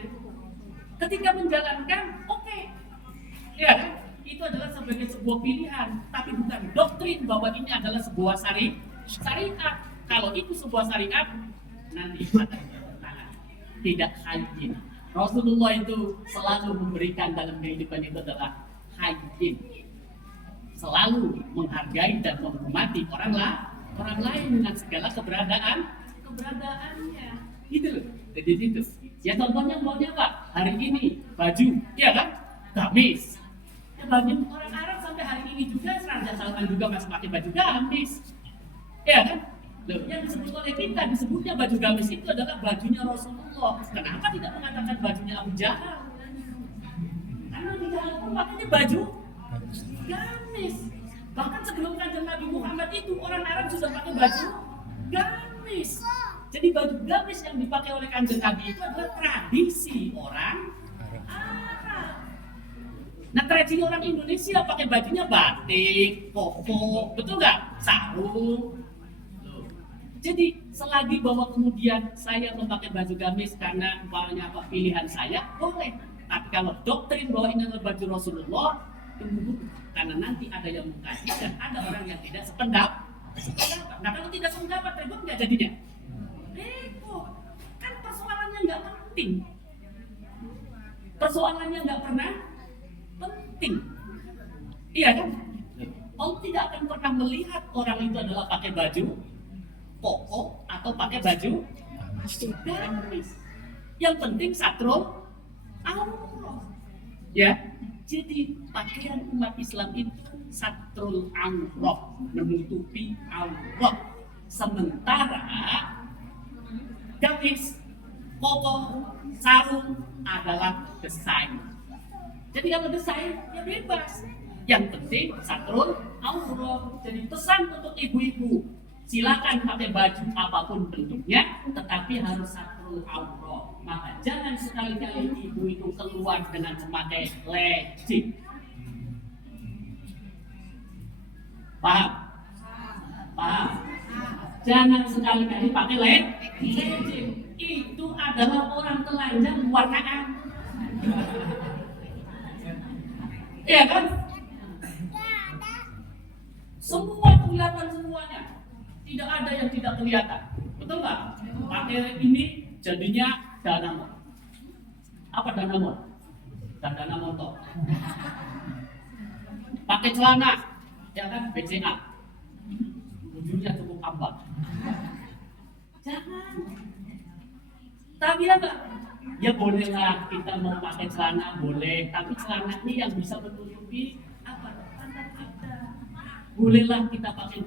Ketika menjalankan, oke. Ya kan? Itu adalah sebagai sebuah pilihan, tapi bukan doktrin bahwa ini adalah sebuah syariat. Kalau itu sebuah syariat, nanti ada tangan. Tidak hayyin. Rasulullah itu selalu memberikan dalam kehidupan itu adalah hayyin. Selalu menghargai dan menghormati orang lain dengan segala keberadaannya. Gitu loh. Jadi itu. Ya contohnya maunya apa? Hari ini baju, ya kan? Gamis. Ya baju orang Arab sampai hari ini juga Raja Salman juga masih pakai baju gamis. Ya kan? Loh, yang disebut oleh kita disebutnya baju gamis itu adalah bajunya Rasulullah. Kenapa tidak mengatakan bajunya Abu Jahal? Karena Abu Jahal pun pakainya baju gamis. Bahkan sebelum kanjeng Nabi Muhammad itu orang Arab sudah pakai baju gamis. Jadi baju gamis yang dipakai oleh kanjeng Nabi itu adalah tradisi orang Arab. Nah tradisi orang Indonesia pakai bajunya batik, koko, betul nggak? Sarung. Jadi selagi bahwa kemudian saya memakai baju gamis karena umpamanya apa pilihan saya, boleh. Tapi kalau doktrin bahwa ini adalah baju Rasulullah, tunggu karena nanti ada yang mengkaji dan ada orang yang tidak sependapat. Nah kalau tidak sependapat, ribut nggak jadinya? Ribut. Kan persoalannya nggak penting. Persoalannya nggak pernah penting. Iya kan? Allah tidak akan pernah melihat orang itu adalah pakai baju koko atau pakai baju gamis. Yang penting satrul aurat. Ya. Jadi pakaian umat Islam itu satrul aurat, menutupi aurat. Sementara gamis, koko, sarung adalah desain. Jadi kalau desain ya bebas. Yang penting satrul aurat. Jadi pesan untuk ibu-ibu, silakan pakai baju apapun bentuknya, tetapi harus satrul aurat. Maka jangan sekali-kali ibu itu keluar dengan memakai legging. Paham? Paham? Jangan sekali-kali pakai legging. Itu adalah orang telanjang warnaan. Iya kan? Semua kelihatan semuanya. Tidak ada yang tidak kelihatan. Betul nggak? Pakai ini jadinya danamon. Apa danamon? Dana motor. Pakai celana, ya kan? BCA. Ujungnya cukup ambak. Jangan. Tapi apa? Ya bolehlah kita mau pakai celana boleh, tapi celana ini yang bisa menutupi apa? Tangan kita. Bolehlah kita pakai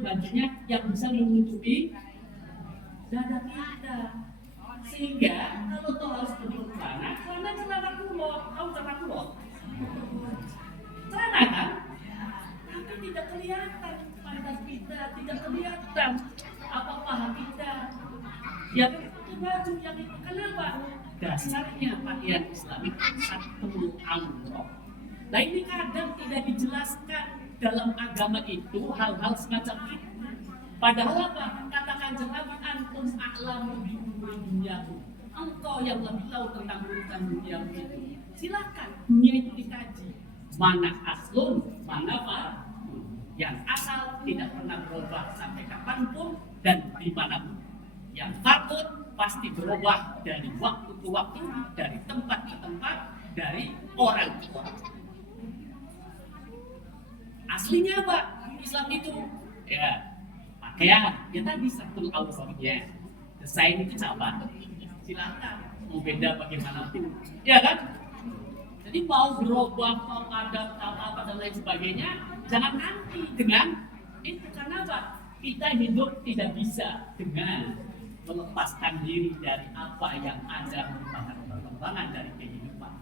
bajunya yang bisa menutupi dada kita. Sehingga kalau toh harus bentuk celana kulot, tahu celana kulot? Celana kan? Tapi tidak kelihatan pantat kita, tidak kelihatan apa paha kita. Ya pakai baju yang itu kenapa? Dasarnya pakaian Islam itu satrul aurat. Nah ini kadang tidak dijelaskan dalam agama itu hal-hal semacam itu. Padahal apa? Katakan Nabi antum a'lamu bi umuri dunyakum. Engkau yang lebih tahu tentang urusan dunia itu. Silakan dunia itu dikaji. Mana aslun, mana far'un. Yang asal tidak pernah berubah sampai kapanpun dan dimanapun. Yang far'un pasti berubah dari waktu ke waktu, dari tempat ke tempat, dari orang ke orang. Aslinya apa? Islam itu ya pakaian, ya tadi satrul auratnya. Desain itu apa? Silakan mau beda bagaimanapun, ya kan? Jadi mau berubah, mau ada apa dan lain sebagainya, jangan nanti dengan itu. Karena apa? Kita hidup tidak bisa dengan melepaskan diri dari apa yang ada merupakan perkembangan dari kehidupan.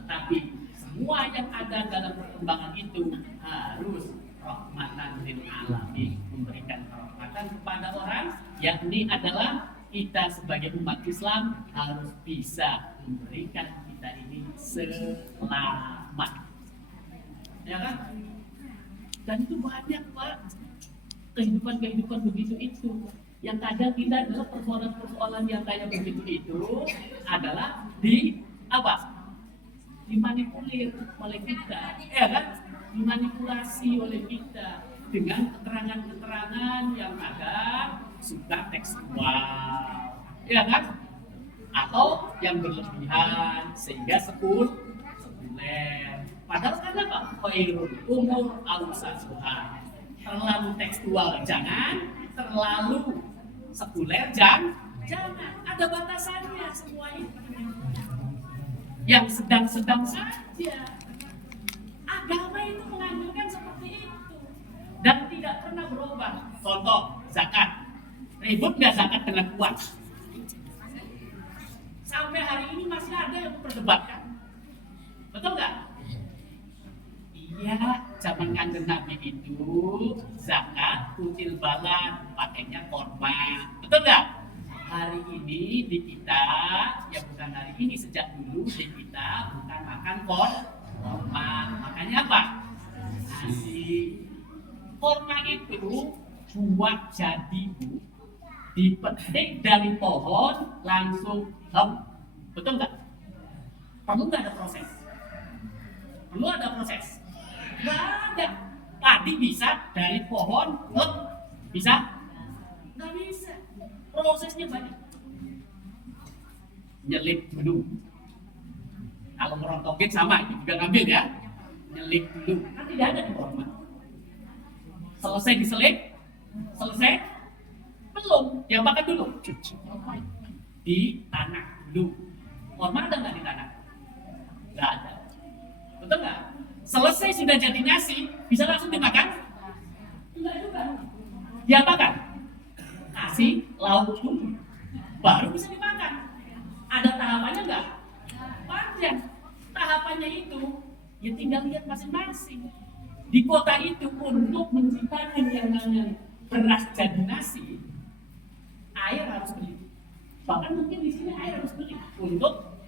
Tetapi semua yang ada dalam perkembangan itu harus rahmatan lil alamin, memberikan rahmatan kepada orang, yakni adalah kita sebagai umat Islam harus bisa memberikan kita ini selamat. Ya kan? Dan itu banyak Pak, kehidupan begitu itu. Yang kadang kita adalah persoalan-persoalan yang kayak begitu itu adalah di apa? Dimanipulir oleh kita, ya kan? Dimanipulasi oleh kita dengan keterangan-keterangan yang kadang suka tekstual, ya kan? Atau yang berlebihan sehingga sekuler. Padahal kan apa? Khairul umur awsatuha. Terlalu tekstual jangan, terlalu sekuler jangan. Ada batasannya semua itu. Yang sedang-sedang saja. Agama itu menganjurkan seperti itu dan tidak pernah berubah. Contoh zakat. Ribut nggak zakat dengan uang? Sampai hari ini masih ada yang memperdebatkan. Betul nggak? Iya, zaman kanjeng Nabi itu zakat kutil balan pakainya korma. Betul nggak? Hari ini di kita, ya bukan hari ini, sejak dulu di kita bukan makan korma. Makanya apa? Nasi. Korma itu buat jadi bu, dipetik dari pohon langsung betul nggak? Perlu nggak ada proses? Perlu ada proses? Nggak ada. Tadi bisa dari pohon bisa? Nggak bisa. Prosesnya banyak. Nyelip dulu. Kalau merontokin sama, itu juga ngambil ya. Nyelip dulu. Kan tidak ada di korma. Selesai diselip, selesai belum, dia makan dulu di tanah dulu. Korma ada nggak di tanah? Nggak ada. Betul nggak? Selesai sudah jadi nasi, bisa langsung dimakan? Enggak juga. Dia makan nasi, lauk dulu, baru bisa dimakan. Ada tahapannya nggak? Panjang. Tahapannya itu, ya tinggal lihat masing-masing. Di kota itu untuk menciptakan yang namanya beras jadi nasi, air harus beli. Bahkan mungkin di sini air harus beli untuk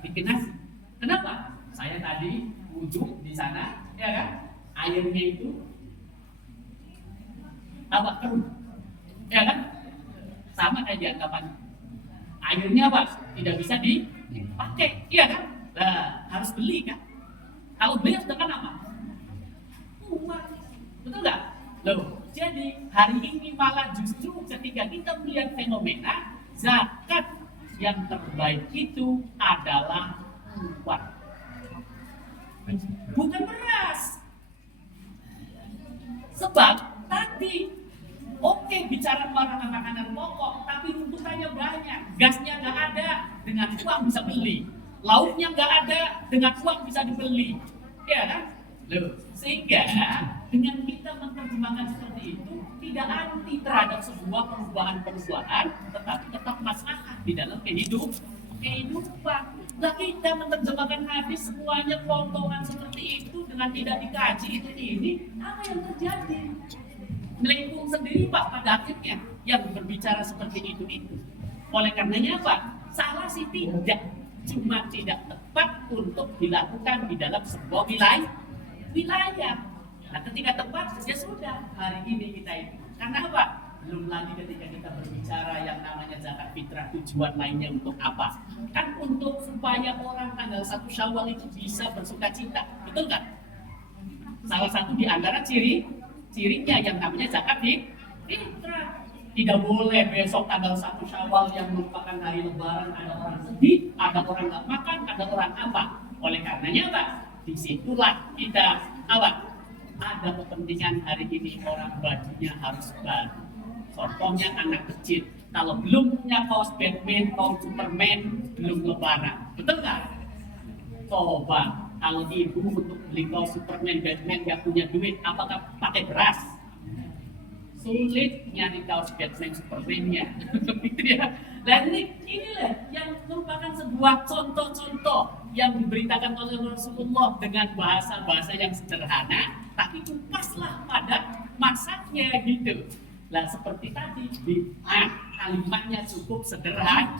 bikin nasi. Kenapa? Saya tadi wudhu di sana, ya kan? Airnya itu tambah keruh, ya kan? Sama kayak di anggapan. Airnya apa? Tidak bisa dipakai, iya kan? Nah, harus beli kan? Kalau beli harus dengan apa? Uang, betul nggak? Loh, jadi hari ini malah justru ketika kita melihat fenomena zakat yang terbaik itu adalah uang, bukan beras. Sebab tadi oke bicara makanan pokok, tapi runtutannya banyak. Gasnya nggak ada, dengan uang bisa beli. Lauknya nggak ada, dengan uang bisa dibeli. Ya kan? Loh, sehingga dengan kita menerjemahkan seperti itu tidak anti terhadap sebuah perubahan-perubahan, tetapi tetap maslahat di dalam kehidupan. Nah, kita menerjemahkan hadis semuanya kelontongan seperti itu dengan tidak dikaji itu ini, apa yang terjadi? Melengkung sendiri Pak pada akhirnya yang berbicara seperti itu. Oleh karenanya Pak, salah sih tidak, cuma tidak tepat untuk dilakukan di dalam sebuah wilayah. Nah, ketika tepat ya sudah hari ini kita itu. Karena apa? Belum lagi ketika kita berbicara yang namanya zakat fitrah, tujuan lainnya untuk apa? Kan untuk supaya orang tanggal 1 Syawal itu bisa bersuka cita, betul nggak? Salah satu di antara cirinya yang namanya zakat fitrah. Tidak boleh besok tanggal 1 Syawal yang merupakan hari lebaran ada orang sedih, ada orang nggak makan, ada orang apa. Oleh karenanya Pak, disitulah kita apa? Ada kepentingan hari ini orang bajunya harus baru. Contohnya anak kecil, kalau belum punya kaos Batman, kaos Superman, belum lebaran, betul nggak? Coba kalau ibu untuk beli kaos Superman, Batman nggak punya duit, apakah pakai beras? Sulit nyari kaos Batman, Superman-nya. Gitu ya. Dan inilah yang merupakan sebuah contoh-contoh yang diberitakan oleh Rasulullah dengan bahasa-bahasa yang sederhana, tapi kupaslah pada masanya gitu. Nah seperti tadi, kalimatnya cukup sederhana,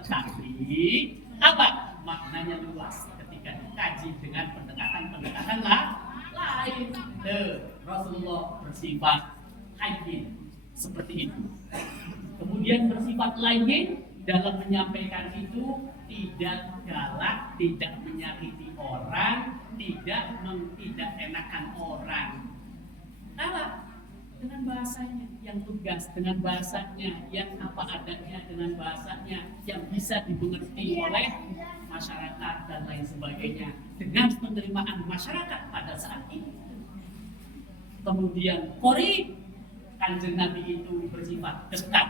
Tetapi apa? Maknanya luas ketika dikaji dengan pendekatan-pendekatan lain. Rasulullah bersifat hayyin seperti itu. Kemudian bersifat layyin dalam menyampaikan itu tidak galak, tidak menyakiti orang, tidak enakan orang. Galak dengan bahasanya yang tegas, dengan bahasanya yang apa adanya, dengan bahasanya yang bisa dimengerti oleh masyarakat dan lain sebagainya, dengan penerimaan masyarakat pada saat itu. Kemudian Qori, Kanjeng Nabi itu bersifat dekat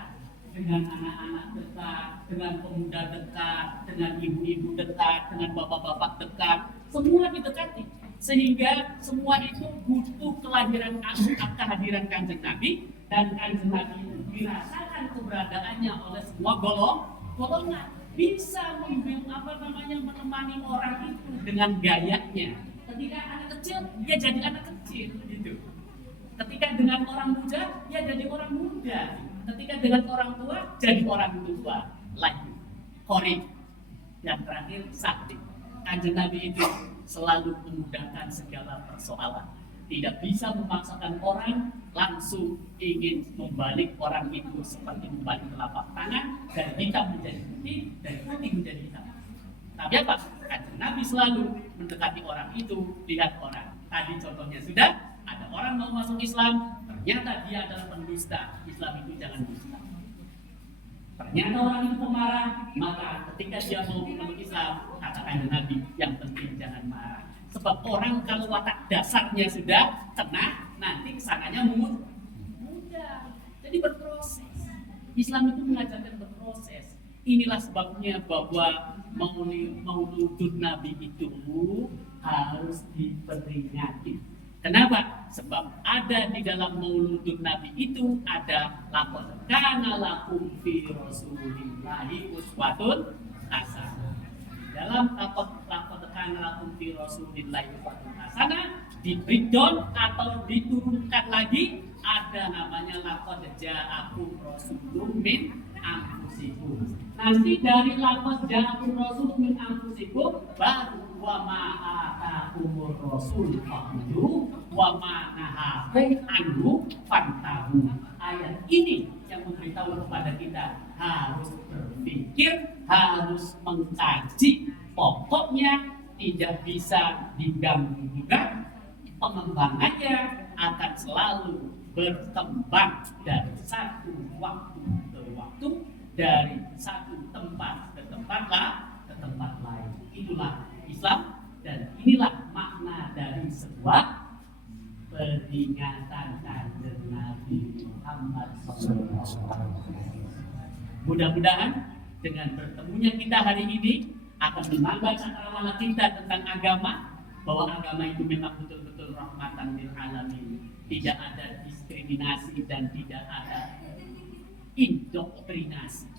dengan anak-anak dekat, dengan pemuda dekat, dengan ibu-ibu dekat, dengan bapak-bapak dekat, semua didekati. Sehingga semua itu butuh kehadiran Kanjeng Nabi, dan Kanjeng Nabi itu dirasakan keberadaannya oleh semua golongan. Bisa menemani orang itu dengan gayanya. Ketika anak kecil, dia jadi anak kecil gitu. Ketika dengan orang muda, dia jadi orang muda. Ketika dengan orang tua, jadi orang tua. Lagi, Qori. Yang terakhir, sakti. Kanjeng Nabi itu selalu memudahkan segala persoalan. Tidak bisa memaksakan orang langsung ingin membalik orang itu seperti membalik telapak tangan dari hitam menjadi putih, dari putih menjadi hitam. Tapi apa? Kanjeng Nabi selalu mendekati orang itu, lihat orang. Tadi contohnya sudah, ada orang mau masuk Islam, ternyata dia adalah pendusta. Islam itu jangan dusta. Ternyata orang itu pemarah, maka ketika dia mau memeluk Islam, katakan Nabi, yang penting jangan marah. Sebab orang kalau watak dasarnya sudah kena, nanti kesananya mudah. Jadi berproses. Islam itu mengajarkan berproses. Inilah sebabnya bahwa mauludun Nabi itu harus diperingati. Kenapa? Sebab ada di dalam mauludun Nabi itu ada laqad kana lakum fi rasulillahi uswatun hasanah. Dalam laqad kana lakum fi rasulillahi uswatun hasanah di breakdown atau diturunkan lagi ada namanya laqad ja'akum rasulun min anfusikum. Nanti dari laqad ja'akum rasulun min anfusikum baru wa ma'atakumur rasul fa'budu wa ma'nahakum anhu fantahu. Ayat ini yang memberitahu kepada kita harus berpikir, harus mengkaji. Pokoknya tidak bisa diganggu-gugat. Pengembangannya akan selalu berkembang dari satu waktu ke waktu, dari satu tempat ke tempat lain. Itulah Islam, dan inilah makna dari sebuah peringatan Kanjeng Nabi Muhammad SAW. Mudah-mudahan dengan bertemunya kita hari ini akan menambah cakrawala kita tentang agama, bahwa agama itu memang betul-betul rahmatan lil alamin. Tidak ada diskriminasi dan tidak ada indoktrinasi.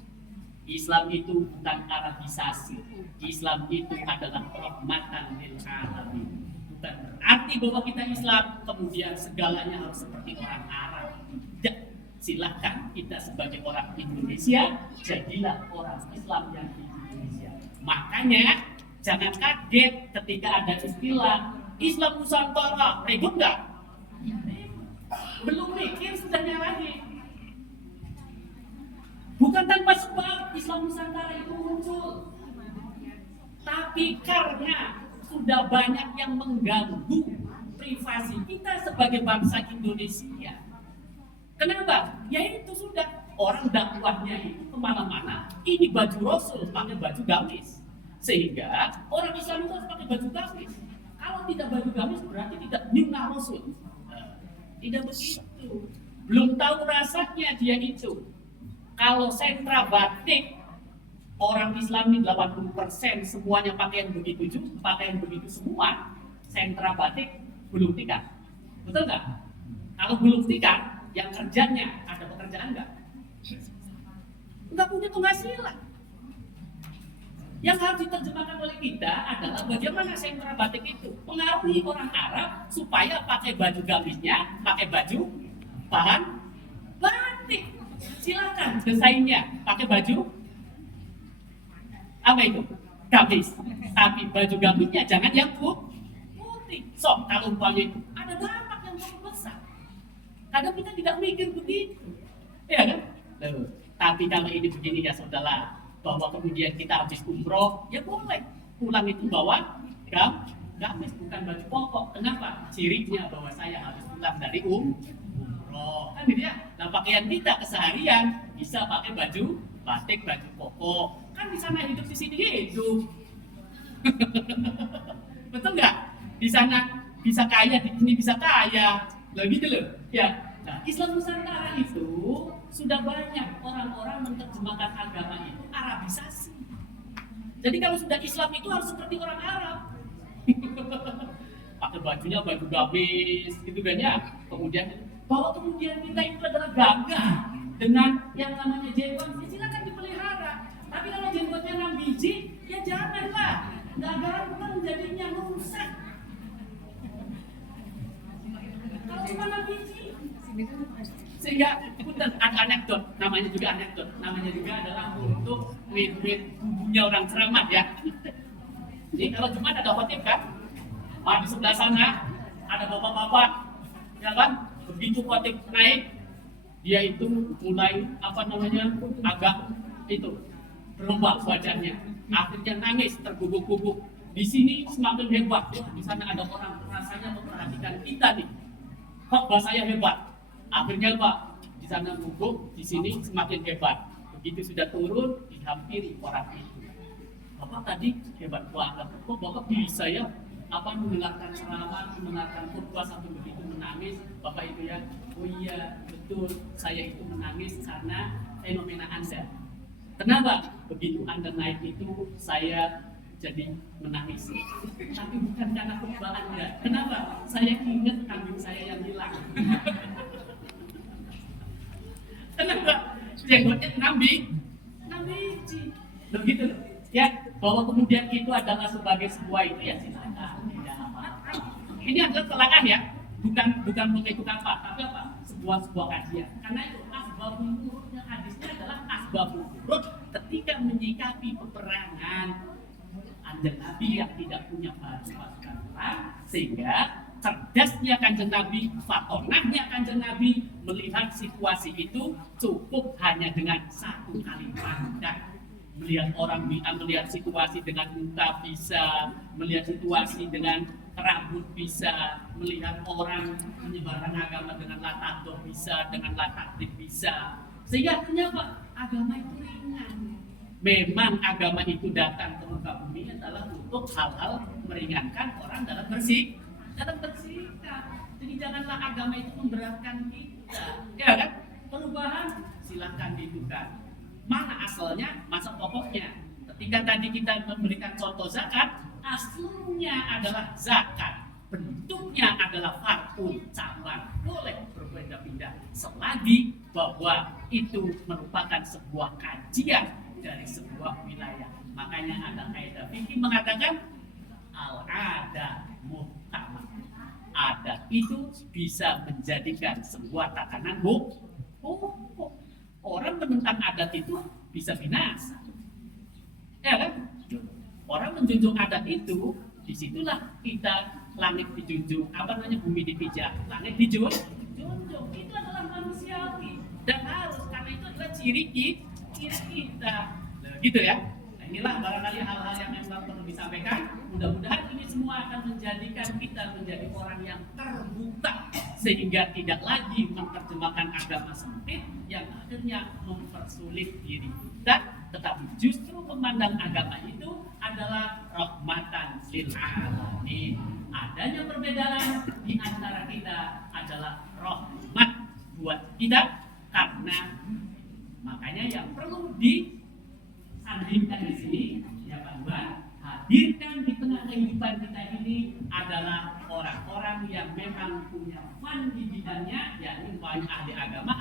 Islam itu bukan arabisasi. Islam itu adalah rahmatan lil alamin. Bukan berarti bahwa kita Islam kemudian segalanya harus seperti orang Arab. Tidak. Silahkan kita sebagai orang Indonesia jadilah orang Islam yang di Indonesia. Makanya jangan kaget ketika ada istilah Islam Nusantara. Ribut nggak? Belum mikir sudah nyalahin. Bukan tanpa sebab Islam Nusantara itu muncul, tapi karena sudah banyak yang mengganggu privasi kita sebagai bangsa Indonesia. Kenapa? Ya itu sudah orang dakwahnya itu kemana-mana, ini baju Rasul, pakai baju gamis. Sehingga orang Islam itu harus pakai baju gamis. Kalau tidak baju gamis berarti tidak nyunah Rasul. Tidak begitu. Belum tahu rasanya dia itu. Kalau sentra batik orang Islam ini 80% semuanya pakai yang begitu semua, sentra batik belum tikar. Betul nggak? Kalau belum tikar, yang kerjanya ada pekerjaan nggak? Nggak punya penghasilan. Yang harus diterjemahkan oleh kita adalah bagaimana sentra batik itu mengaruhi orang Arab supaya pakai baju gamisnya, pakai baju bahan batik. Silakan desainnya pakai baju Apa itu? Gamis. Tapi baju gamisnya jangan yang putih. So, kalau umpamanya itu ada dampak yang cukup besar. Kadang kita tidak mikir begitu. Ya kan? Loh, tapi kalau ini begini ya saudara, bahwa kemudian kita habis umroh, ya boleh. Pulang itu bawa gamis, bukan baju pokok. Kenapa? Cirinya bahwa saya harus pulang dari umroh. Kan gitu ya. Nah, pakaian kita keseharian bisa pakai baju batik, baju pokok. Kan di sana hidup, di sini hidup. Betul nggak? Di sana bisa kaya, di sini bisa kaya. Loh gitu loh. Ya. Nah, Islam Nusantara itu sudah banyak orang-orang menerjemahkan agama itu Arabisasi. Jadi kalau sudah Islam itu harus seperti orang Arab. Pakai bajunya baju gamis gitu kan ya. Kemudian bahwa kemudian kita itu adalah gagah dengan yang namanya jenggot, ya silakan dipelihara. Tapi kalau jenggotnya 6 biji, ya janganlah. Gagah kan jadinya rusak. Kalau cuma 6 biji, sehingga ada anekdot, namanya juga adalah untuk win-win kubunya orang cermat ya. Jadi kalau Jumat ada khotib kan, di sebelah sana ada bapak-bapak, ya kan, begitu khotib naik, dia itu mulai agak itu berubah wajahnya, akhirnya nangis tergubuk-gubuk. Di sini semakin hebat, di sana ada orang rasanya memperhatikan kita nih, khotbah saya hebat. Akhirnya Pak, di sana gugup, di sini semakin hebat. Begitu sudah turun, dihampiri orang itu. Bapak tadi hebat banget. Kok Bapak bisa ya mendengarkan ceramah, mendengarkan khutbah sampai begitu menangis? Bapak itu ya, oh iya betul, saya itu menangis karena fenomena Anda. Kenapa? Begitu Anda naik itu, saya jadi menangis. Tapi bukan karena khutbah Anda. Kenapa? Saya ingat kambing saya yang hilang. Kenapa? Jenggotnya 6 biji. Begitu ya, bahwa kemudian itu adalah sebagai sebuah itu ya silakan. Ini adalah telakan ya, bukan mengikut apa, tapi apa? Sebuah kajian. Karena itu asbabul wurudnya hadisnya adalah asbabul wurud ketika menyikapi peperangan Kanjeng Nabi yang tidak punya pasukan perang, sehingga cerdasnya Kanjeng Nabi, fatonahnya Kanjeng Nabi melihat situasi itu cukup hanya dengan satu kali pandang. Melihat orang, melihat situasi dengan muka bisa, melihat situasi dengan rambut bisa, melihat orang menyebarkan agama dengan latadoh bisa, dengan latakdib bisa. Sehingga ternyata agama itu ringan. Memang agama itu datang ke muka bumi adalah untuk hal-hal meringankan orang dalam bersikap. Jadi janganlah agama itu memberatkan kita. Ya kan? Perubahan silahkan dilakukan. Mana asalnya, masa pokoknya. Ketika tadi kita memberikan contoh zakat, aslinya adalah zakat. Bentuknya adalah far'un, cabang. Boleh berbeda-beda selagi bahwa itu merupakan sebuah kajian dari sebuah wilayah. Makanya ada kaidah fikih mengatakan al-ada muhtamad. Adat itu bisa menjadikan sebuah tatanan pokok. Orang menentang adat itu bisa binasa. Ya kan? Orang menjunjung adat itu, disitulah kita langit dijunjung, bumi dipijak, langit dijunjung. Itu adalah manusiawi dan harus, karena itu adalah ciri kita. Nah, gitu ya. Nah, inilah barangkali hal-hal yang memang perlu disampaikan. Mudah-mudahan ini semua akan menjadikan kita menjadi orang yang terbuka, sehingga tidak lagi menerjemahkan agama sempit yang akhirnya mempersulit diri kita, tetapi justru memandang agama itu adalah rahmatan lil alamin. Adanya perbedaan di antara kita adalah rahmat buat kita, karena makanya yang perlu disandingkan di sini ya Pak Tuhan, hadirkan di tengah kehidupan kita ini adalah orang-orang yang memang punya fan di bidangnya, yakni ahli agama.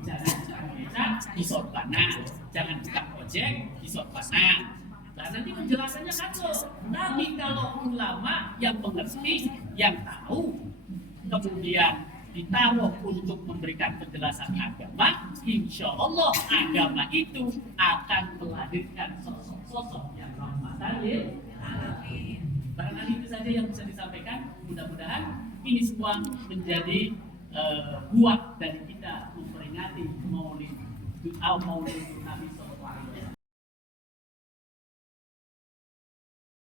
Jangan beca di sorbanah, jangan tukang ojek di sorbanah. Nah, nanti penjelasannya kacau. Tapi kalau ulama yang mengerti, yang tahu, kemudian ditaruh untuk memberikan penjelasan agama, insya Allah agama itu akan melahirkan sosok sosok yang rahmatan lil alamin. Barangkali itu saja yang bisa disampaikan. Mudah-mudahan ini semua menjadi buah dari kita memperingati Maulid Nabi SAW